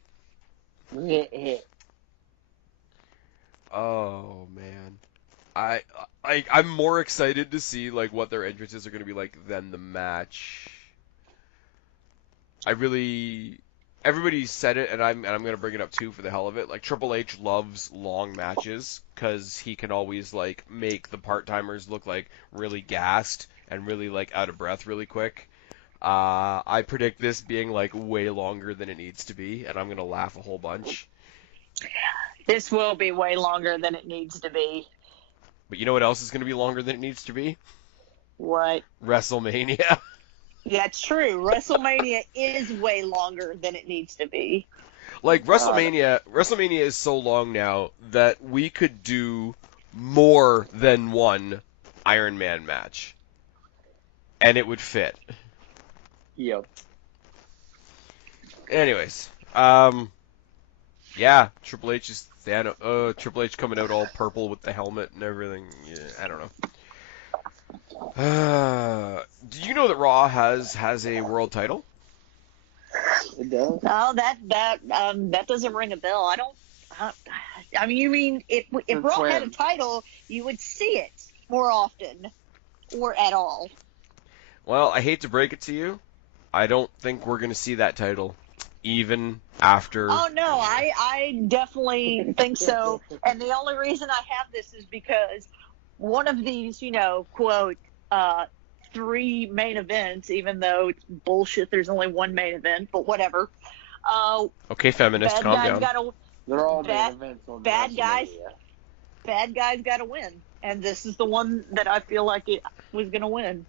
Oh man, I'm more excited to see like what their entrances are gonna be like than the match. Everybody said it, and I'm gonna bring it up too for the hell of it. Like Triple H loves long matches because he can always like make the part timers look like really gassed and really like out of breath really quick. I predict this being like way longer than it needs to be, and I'm gonna laugh a whole bunch. This will be way longer than it needs to be. But you know what else is gonna be longer than it needs to be? What? WrestleMania. That's true. WrestleMania is way longer than it needs to be. Like WrestleMania is so long now that we could do more than one Iron Man match, and it would fit. Yep. Anyways, yeah, Triple H is Triple H coming out all purple with the helmet and everything. Yeah, I don't know. Do you know that Raw has a world title? It does. No, that doesn't ring a bell. I mean, you mean if Raw had a title, you would see it more often, or at all. Well, I hate to break it to you, I don't think we're gonna see that title, even after. Oh no, I definitely think so. And the only reason I have this is because one of these, quote, 3 main events, even though it's bullshit, there's only one main event, but whatever. Okay, feminist, calm down. They're all main events on bad guys got to win, and this is the one that I feel like was going to win.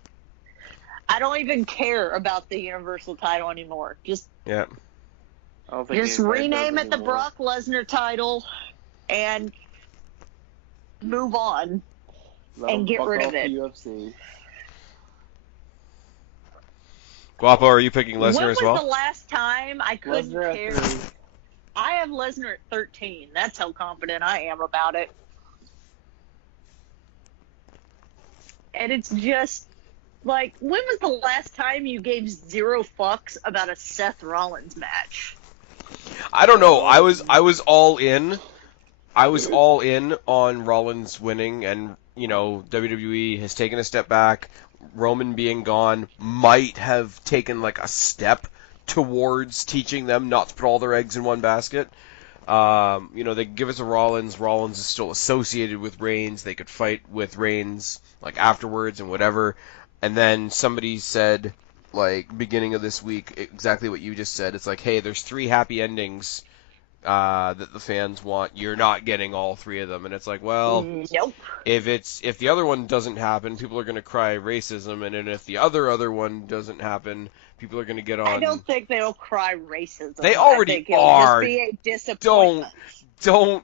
I don't even care about the Universal title anymore. Just rename it the Brock Lesnar title and move on and get rid of it. UFC. Guapo, are you picking Lesnar as well? When was the last time I couldn't care? I have Lesnar at 13. That's how confident I am about it. And it's just, like, when was the last time you gave 0 fucks about a Seth Rollins match? I don't know. I was all in. I was all in on Rollins winning, and, you know, WWE has taken a step back. Roman being gone might have taken, like, a step towards teaching them not to put all their eggs in one basket. You know, they give us a Rollins. Rollins is still associated with Reigns. They could fight with Reigns, like, afterwards and whatever. And then somebody said, like, beginning of this week, exactly what you just said. It's like, hey, there's 3 happy endings that the fans want. You're not getting all 3 of them. And it's like, well, nope. If the other one doesn't happen, people are going to cry racism. And then if the other one doesn't happen, people are going to get on. I don't think they'll cry racism. They already are. It'll just be a disappointment. Don't.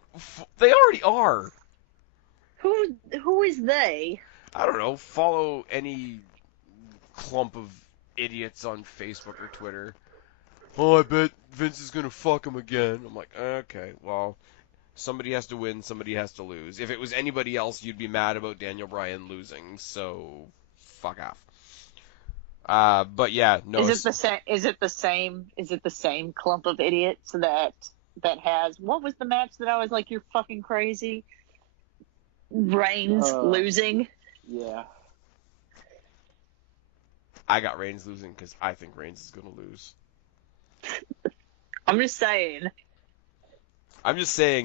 They already are. Who is they? I don't know. Follow any clump of idiots on Facebook or Twitter. Oh, I bet Vince is going to fuck him again. I'm like, okay, well, somebody has to win, somebody has to lose. If it was anybody else, you'd be mad about Daniel Bryan losing, so fuck off. But yeah, no. Is it the same clump of idiots that has, what was the match that I was like, you're fucking crazy? Reigns losing? Yeah. I got Reigns losing because I think Reigns is going to lose. I'm just saying.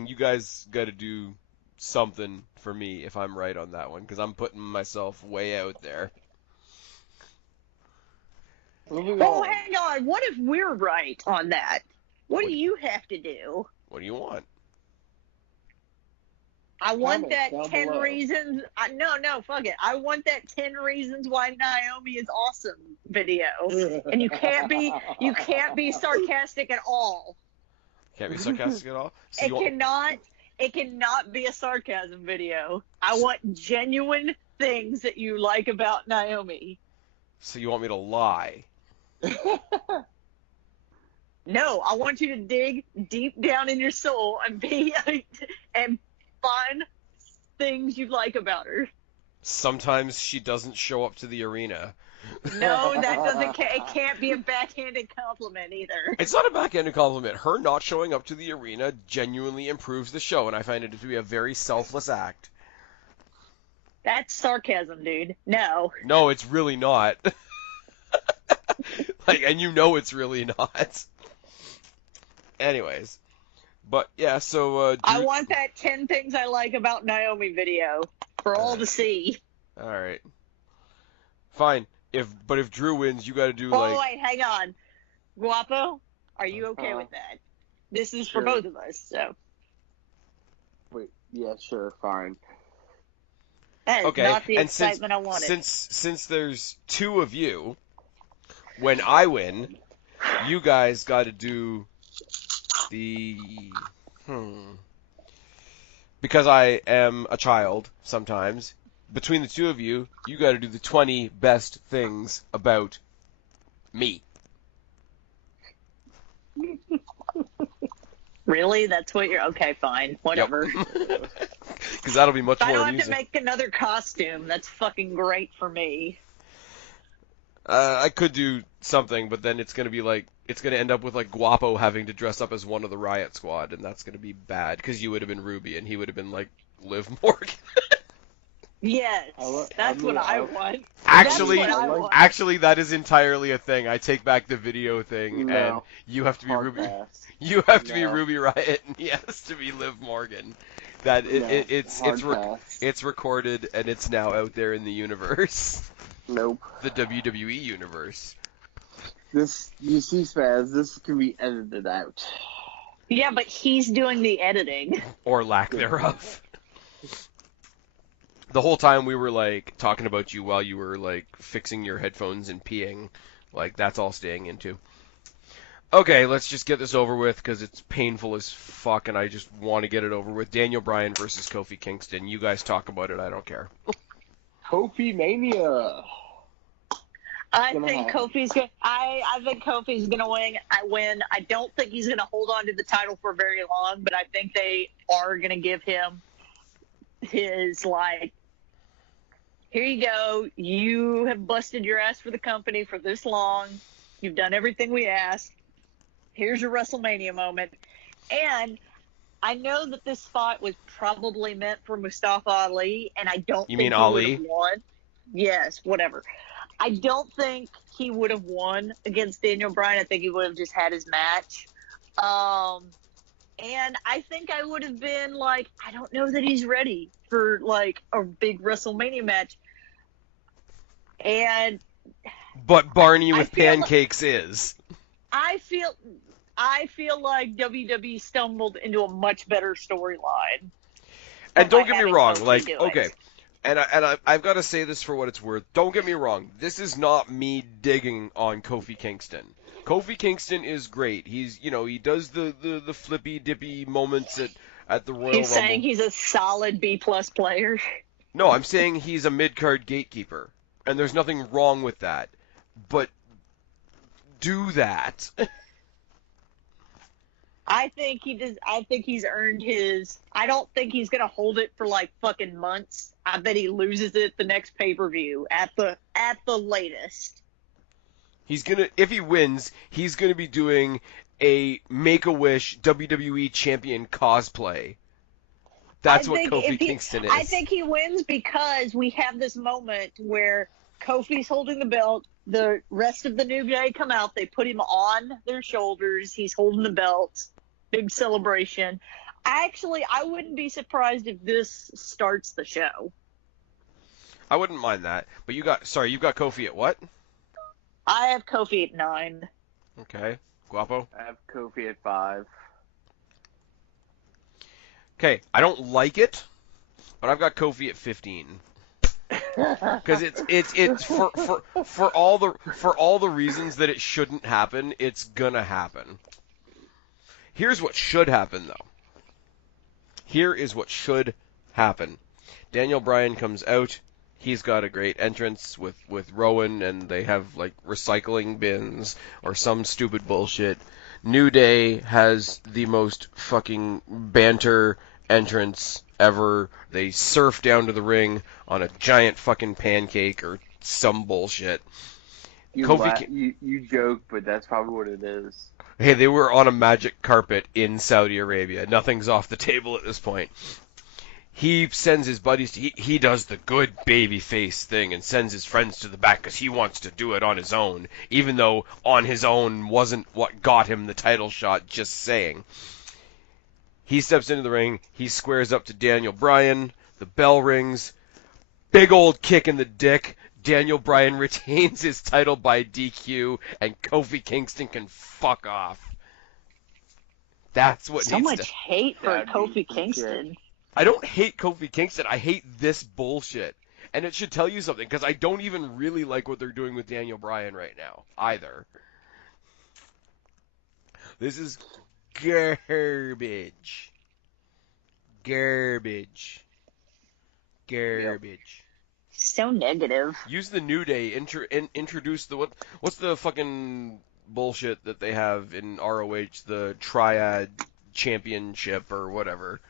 You guys got to do something for me if I'm right on that one, because I'm putting myself way out there. Oh, hang on. What if we're right on that? What do you have to do? What do you want? I want that 10 reasons. No, fuck it. I want that 10 reasons why Naomi is awesome video. And you can't be sarcastic at all. Can't be sarcastic at all? So It cannot be a sarcasm video. I want genuine things that you like about Naomi. So you want me to lie? No, I want you to dig deep down in your soul and find things you like about her. Sometimes she doesn't show up to the arena. No, it can't be a backhanded compliment either. It's not a backhanded compliment. Her not showing up to the arena genuinely improves the show, and I find it to be a very selfless act. That's sarcasm, dude. No. No, it's really not. And you know it's really not. Anyways. But, yeah, so... I want that 10 things I like about Naomi video for all to see. Alright. Fine. But if Drew wins, you gotta do, Oh, wait, hang on. Guapo, are you okay with that? This is for both of us, so... Wait, yeah, sure, fine. That is not the excitement I wanted. Since there's 2 of you, when I win, you guys gotta do... Because I am a child sometimes, between the 2 of you, you gotta do the 20 best things about me. Really? That's what you're... Okay, fine. Whatever. Because that'll be much more amusing. I don't have to make another costume. That's fucking great for me. I could do something, but then it's gonna be like... It's going to end up with, like, Guapo having to dress up as one of the Riot Squad, and that's going to be bad, because you would have been Ruby, and he would have been, like, Liv Morgan. Yes, that's what I want. Actually, that is entirely a thing. I take back the video thing, and you have to be Ruby. You have to be Ruby Riot, and he has to be Liv Morgan. It's recorded, and it's now out there in the universe. Nope. The WWE universe. You see, Spaz, this can be edited out. Yeah, but he's doing the editing. Or lack thereof. The whole time we were like talking about you while you were like fixing your headphones and peeing. Like that's all staying into. Okay, let's just get this over with because it's painful as fuck and I just want to get it over with. Daniel Bryan versus Kofi Kingston. You guys talk about it. I don't care. Kofi Mania. I think Kofi's gonna win. I don't think he's gonna hold on to the title for very long, but I think they are gonna give him his like, here you go. You have busted your ass for the company for this long. You've done everything we asked. Here's your WrestleMania moment. And I know that this fight was probably meant for Mustafa Ali, and I don't think he would have won. Yes, whatever. I don't think he would have won against Daniel Bryan. I think he would have just had his match. And I think I would have been like, I don't know that he's ready for like a big WrestleMania match. But Barney with pancakes is. I feel like WWE stumbled into a much better storyline. And don't get me wrong, like, okay, and I've got to say this for what it's worth. Don't get me wrong, this is not me digging on Kofi Kingston. Kofi Kingston is great. He's, he does the flippy dippy moments at the Royal Rumble. He's saying he's a solid B+ player. No, I'm saying he's a mid-card gatekeeper, and there's nothing wrong with that. But do that. I think he does. I think he's earned his. I don't think he's gonna hold it for like fucking months. I bet he loses it the next pay-per-view at the latest. He's gonna, if he wins, he's gonna be doing a Make-A-Wish WWE champion cosplay. That's what Kofi Kingston is. I think he wins because we have this moment where Kofi's holding the belt. The rest of the New Day come out. They put him on their shoulders. He's holding the belt. Big celebration. I wouldn't be surprised if this starts the show. I wouldn't mind that. But you've got Kofi at what? I have Kofi at 9. Okay. Guapo? I have Kofi at 5. Okay, I don't like it, but I've got Kofi at 15. Because it's for all the reasons that it shouldn't happen, it's gonna happen. Here's what should happen though. Here is what should happen. Daniel Bryan comes out. He's got a great entrance with Rowan, and they have like recycling bins or some stupid bullshit. New Day has the most fucking banter entrance ever. They surf down to the ring on a giant fucking pancake or some bullshit. You joke, but that's probably what it is. Hey, they were on a magic carpet in Saudi Arabia. Nothing's off the table at this point. He sends his buddies to... He does the good baby face thing and sends his friends to the back because he wants to do it on his own, even though on his own wasn't what got him the title shot, just saying. He steps into the ring. He squares up to Daniel Bryan. The bell rings. Big old kick in the dick. Daniel Bryan retains his title by DQ, and Kofi Kingston can fuck off. That's what so needs much hate for Kofi Kingston. I don't hate Kofi Kingston. I hate this bullshit. And it should tell you something, because I don't even really like what they're doing with Daniel Bryan right now, either. This is garbage. Garbage. Garbage. So negative. Use the New Day. Introduce the what's the fucking bullshit that they have in ROH, the Triad Championship or whatever.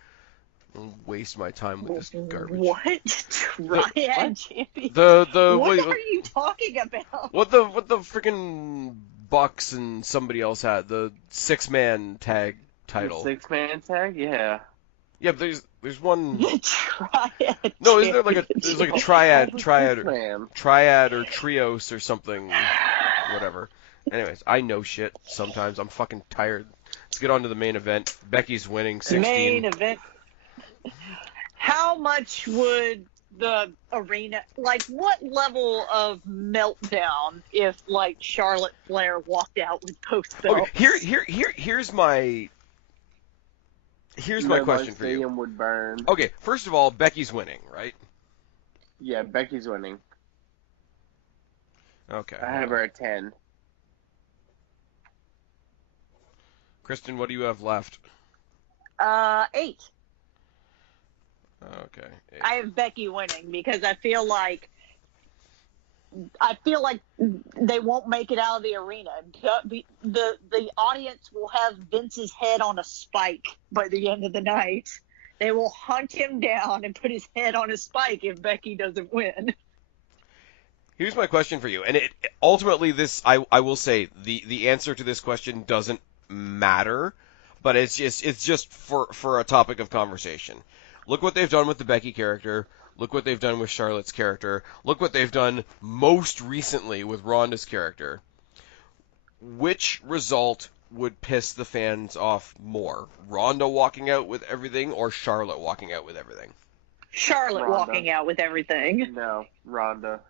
I'll waste my time with this garbage. What? Triad Champion? What are you talking about? What the freaking Bucks and somebody else had the 6-man tag title. The 6-man tag, yeah. Yeah, but there's one. The Triad. No, isn't there like a triad or trios or something, whatever. Anyways, I know shit sometimes. I'm fucking tired. Let's get on to the main event. Becky's winning 16. Main event. How much would the arena, like, what level of meltdown if, like, Charlotte Flair walked out with both belts? Okay, here's my question for you. Would burn. Okay, first of all, Becky's winning, right? Yeah, Becky's winning. Okay. I have her at 10. Kristen, what do you have left? 8. Okay. 8. I have Becky winning because I feel like they won't make it out of the arena. The audience will have Vince's head on a spike by the end of the night. They will hunt him down and put his head on a spike if Becky doesn't win. Here's my question for you, and ultimately I will say the answer to this question doesn't matter, but it's just for a topic of conversation. Look what they've done with the Becky character. Look what they've done with Charlotte's character. Look what they've done most recently with Ronda's character. Which result would piss the fans off more? Ronda walking out with everything or Charlotte walking out with everything? Charlotte Ronda. walking out with everything. No, Ronda.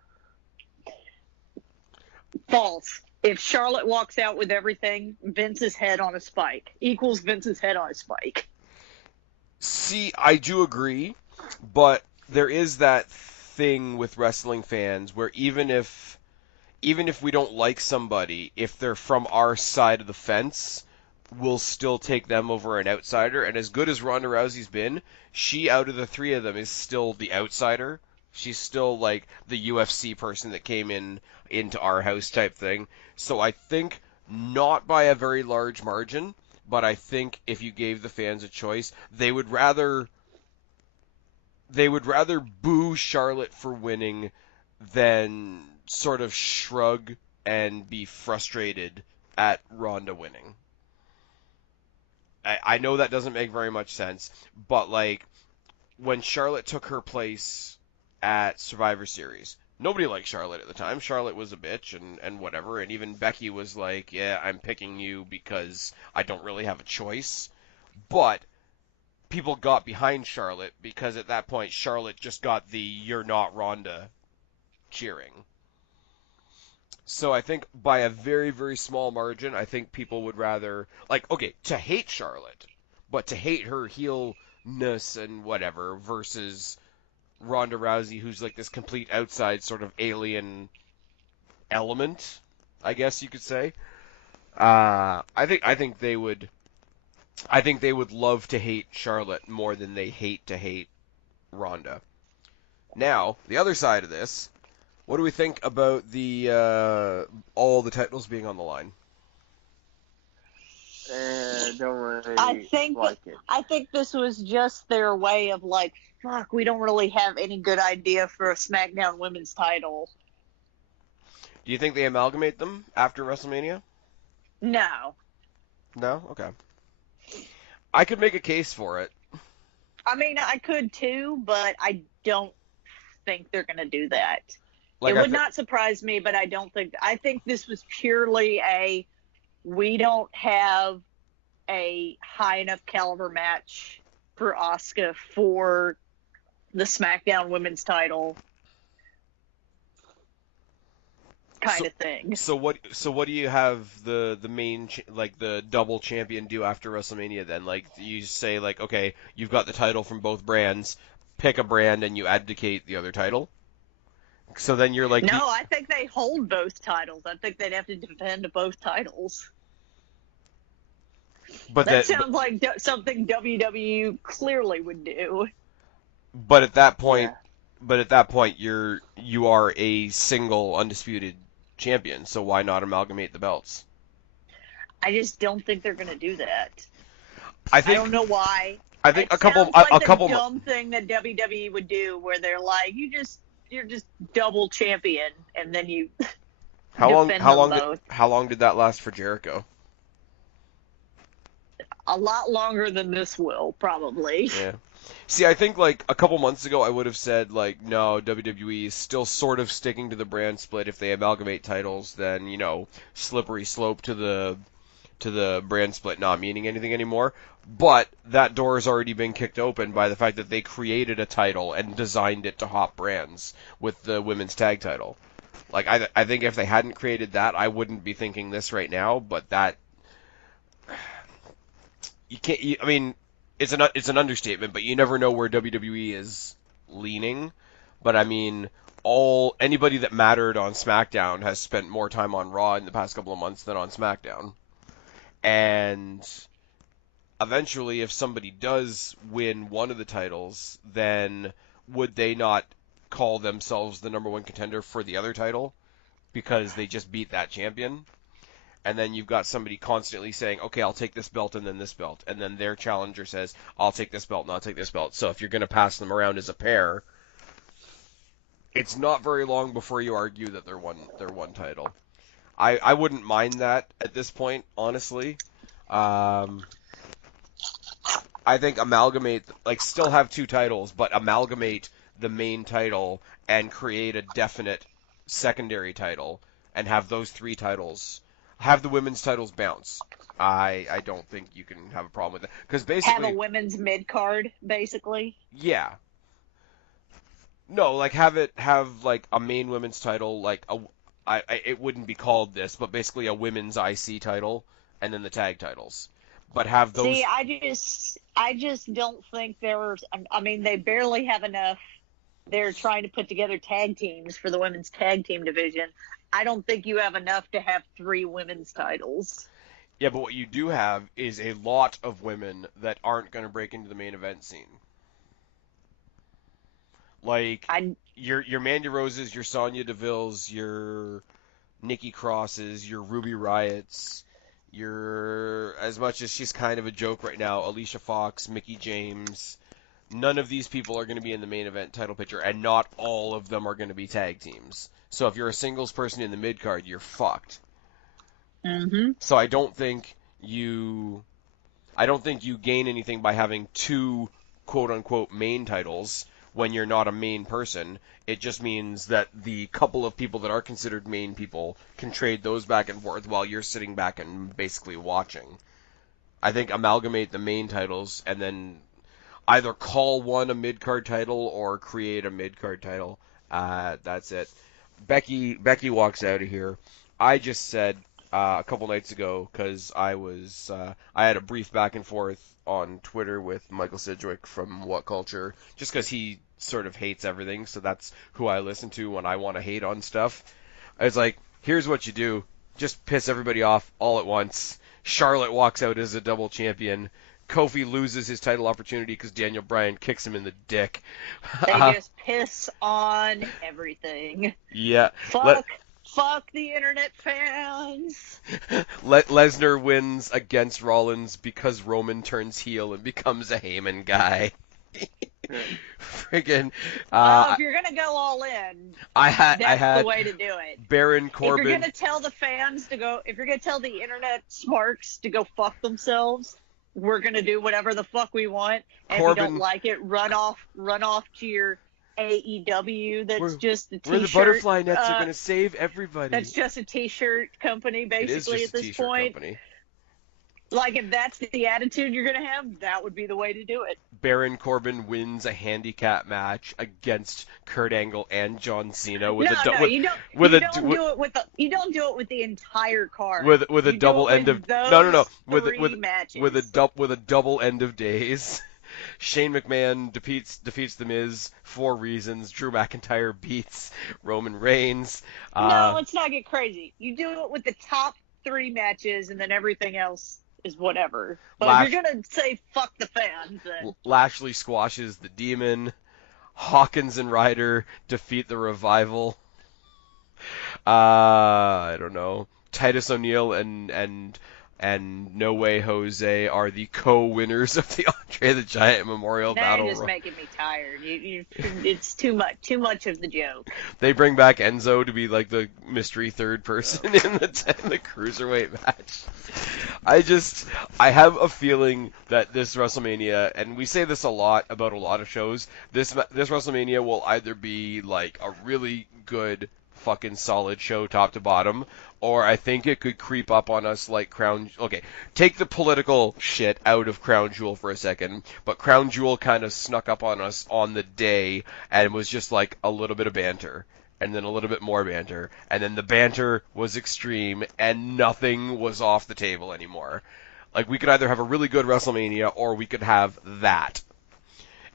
False. If Charlotte walks out with everything, Vince's head on a spike equals Vince's head on a spike. See, I do agree, but there is that thing with wrestling fans where even if we don't like somebody, if they're from our side of the fence, we'll still take them over an outsider. And as good as Ronda Rousey's been, she out of the three of them is still the outsider. She's still like the UFC person that came into our house type thing. So I think not by a very large margin, but I think if you gave the fans a choice, they would rather boo Charlotte for winning than sort of shrug and be frustrated at Ronda winning. I know that doesn't make very much sense, but like when Charlotte took her place at Survivor Series, nobody liked Charlotte at the time. Charlotte was a bitch and whatever, and even Becky was like, yeah, I'm picking you because I don't really have a choice. But people got behind Charlotte because at that point Charlotte just got the "you're not Ronda" cheering. So I think by a very, very small margin, I think people would rather, like, okay, to hate Charlotte, but to hate her heelness and whatever versus Ronda Rousey, who's like this complete outside sort of alien element, I guess you could say. I think they would love to hate Charlotte more than they hate to hate Ronda. Now, the other side of this, what do we think about the all the titles being on the line? Don't really I think it. I think this was just their way of like, fuck, we don't really have any good idea for a SmackDown Women's title. Do you think they amalgamate them after WrestleMania? No. No? Okay. I could make a case for it. I mean, I could too, but I don't think they're going to do that. Like, it would not surprise me, but I think this was purely we don't have a high enough caliber match for Asuka for the SmackDown Women's title kind of thing. So what do you have the main like the double champion do after WrestleMania then? Like you say like, okay, you've got the title from both brands, pick a brand and you abdicate the other title? So then you're like... No, I think they hold both titles. I think they'd have to defend both titles. But that sounds like something WWE clearly would do. But at that point, you are a single undisputed champion. So why not amalgamate the belts? I just don't think they're going to do that. I don't know why. I think it sounds like the dumb thing that WWE would do, where they're like, you're just double champion, and then you how long did that last for Jericho? A lot longer than this will, probably. Yeah. See, I think like a couple months ago I would have said like, no, WWE is still sort of sticking to the brand split. If they amalgamate titles, then, you know, slippery slope to the brand split not meaning anything anymore. But that door has already been kicked open by the fact that they created a title and designed it to hop brands with the women's tag title. Like, I think if they hadn't created that, I wouldn't be thinking this right now, but that... I mean, it's an understatement, but you never know where WWE is leaning. But I mean, anybody that mattered on SmackDown has spent more time on Raw in the past couple of months than on SmackDown. And eventually, if somebody does win one of the titles, then would they not call themselves the number one contender for the other title because they just beat that champion? And then you've got somebody constantly saying, okay, I'll take this belt and then this belt. And then their challenger says, I'll take this belt and I'll take this belt. So if you're going to pass them around as a pair, it's not very long before you argue that they're one title. I wouldn't mind that at this point, honestly. I think still have two titles, but amalgamate the main title and create a definite secondary title and have those three titles. Have the women's titles bounce. I don't think you can have a problem with it. Because basically... Have a women's mid-card, basically? Yeah. No, like, have a main women's title, it wouldn't be called this, but basically a women's IC title, and then the tag titles. But have those... See, I just don't think they barely have enough. They're trying to put together tag teams for the women's tag team division. I don't think you have enough to have 3 women's titles. Yeah, but what you do have is a lot of women that aren't going to break into the main event scene. Like, your Mandy Roses, your Sonya Deville's, your Nikki Crosses, your Ruby Riots, as much as she's kind of a joke right now, Alicia Fox, Mickie James, none of these people are going to be in the main event title picture, and not all of them are going to be tag teams. So if you're a singles person in the mid-card, you're fucked. Mm-hmm. So I don't think you gain anything by having 2 quote-unquote main titles when you're not a main person. It just means that the couple of people that are considered main people can trade those back and forth while you're sitting back and basically watching. I think amalgamate the main titles and then either call one a mid-card title or create a mid-card title. That's it. Becky walks out of here. I just said a couple nights ago, because I had a brief back and forth on Twitter with Michael Sidgwick from What Culture, just because he sort of hates everything, so that's who I listen to when I want to hate on stuff. I was like, here's what you do. Just piss everybody off all at once. Charlotte walks out as a double champion. Kofi loses his title opportunity because Daniel Bryan kicks him in the dick. They just piss on everything. Yeah. Fuck the internet fans. Lesnar wins against Rollins because Roman turns heel and becomes a Heyman guy. Friggin'. If you're gonna go all in, that's the way to do it. Baron Corbin. If you're gonna tell the fans to go, if you're gonna tell the internet smarks to go fuck themselves, we're gonna do whatever the fuck we want. And if you don't like it, run off to your AEW. That's just a t-shirt. Where the butterfly nets are gonna save everybody. That's just a t-shirt company, basically, at this point. Company. Like, if that's the attitude you're going to have, that would be the way to do it. Baron Corbin wins a handicap match against Kurt Angle and John Cena with you don't do it with the entire card. With a double end of with a double end of days. Shane McMahon defeats The Miz for reasons. Drew McIntyre beats Roman Reigns. No, let's not get crazy. You do it with the top 3 matches, and then everything else is whatever. But if you're gonna say fuck the fans, then Lashley squashes the Demon. Hawkins and Ryder defeat the Revival. I don't know. Titus O'Neil and No Way Jose are the co-winners of the Andre the Giant Memorial Battle Royal. You're just making me tired. It's too much of the joke. They bring back Enzo to be like the mystery third person in the cruiserweight match. I have a feeling that this WrestleMania, and we say this a lot about a lot of shows, this WrestleMania will either be like a really good fucking solid show top to bottom, or I think it could creep up on us like Crown... Okay, take the political shit out of Crown Jewel for a second, but Crown Jewel kind of snuck up on us on the day and was just like a little bit of banter, and then a little bit more banter, and then the banter was extreme, and nothing was off the table anymore. Like, we could either have a really good WrestleMania, or we could have that.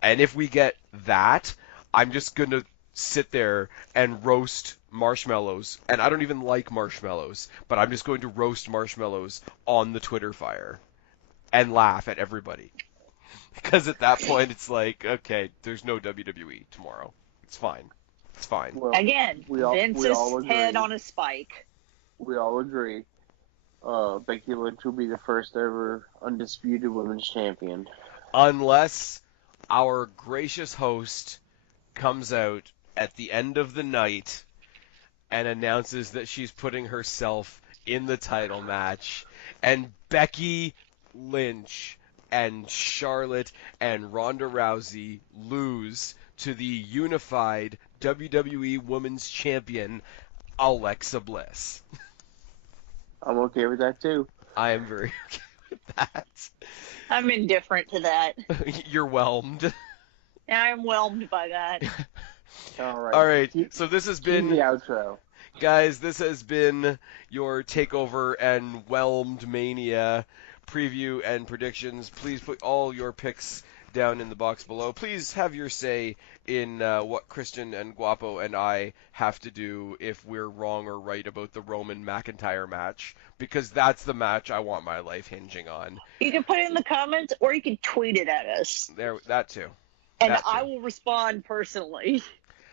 And if we get that, I'm just gonna sit there and roast marshmallows, and I don't even like marshmallows, but I'm just going to roast marshmallows on the Twitter fire and laugh at everybody. Because at that point, it's like, okay, there's no WWE tomorrow. It's fine. It's fine. Well, Again, we all Vince's head agree. on a spike. We all agree. Becky Lynch will be the first ever undisputed women's champion. Unless our gracious host comes out at the end of the night and announces that she's putting herself in the title match, and Becky Lynch and Charlotte and Ronda Rousey lose to the unified WWE Women's Champion, Alexa Bliss. I'm okay with that too. I am very okay with that. I'm indifferent to that. You're whelmed. I'm whelmed by that. All Alright, so this has Cue been... the outro. Guys, this has been your TakeOver and Whelmed Mania preview and predictions. Please put all your picks down in the box below. Please have your say in what Kristen and Guapo and I have to do if we're wrong or right about the Roman McIntyre match, because that's the match I want my life hinging on. You can put it in the comments, or you can tweet it at us. That too. And That I too. will respond personally.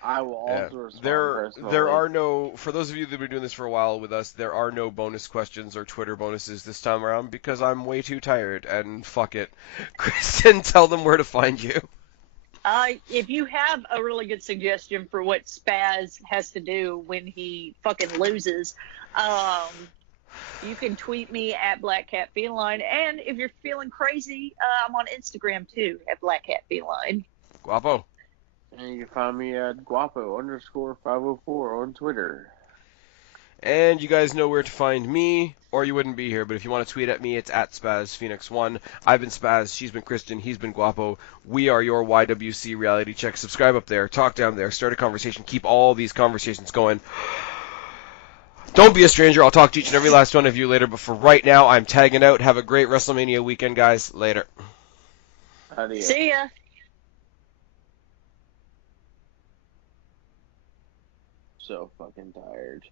I will also respond personally. There are no, for those of you that have been doing this for a while with us, there are no bonus questions or Twitter bonuses this time around because I'm way too tired, and fuck it. Kristen, tell them where to find you. If you have a really good suggestion for what Spaz has to do when he fucking loses, you can tweet me at BlackCatFeline, and if you're feeling crazy, I'm on Instagram too, at BlackCatFeline. Guapo. And you can find me at Guapo_504 on Twitter. And you guys know where to find me, or you wouldn't be here, but if you want to tweet at me, it's at SpazPhoenix1. I've been Spaz, she's been Kristen, he's been Guapo. We are your YWC Reality Check. Subscribe up there, talk down there, start a conversation, keep all these conversations going. Don't be a stranger, I'll talk to each and every last one of you later, but for right now, I'm tagging out. Have a great WrestleMania weekend, guys. Later. Adios. See ya. So fucking tired.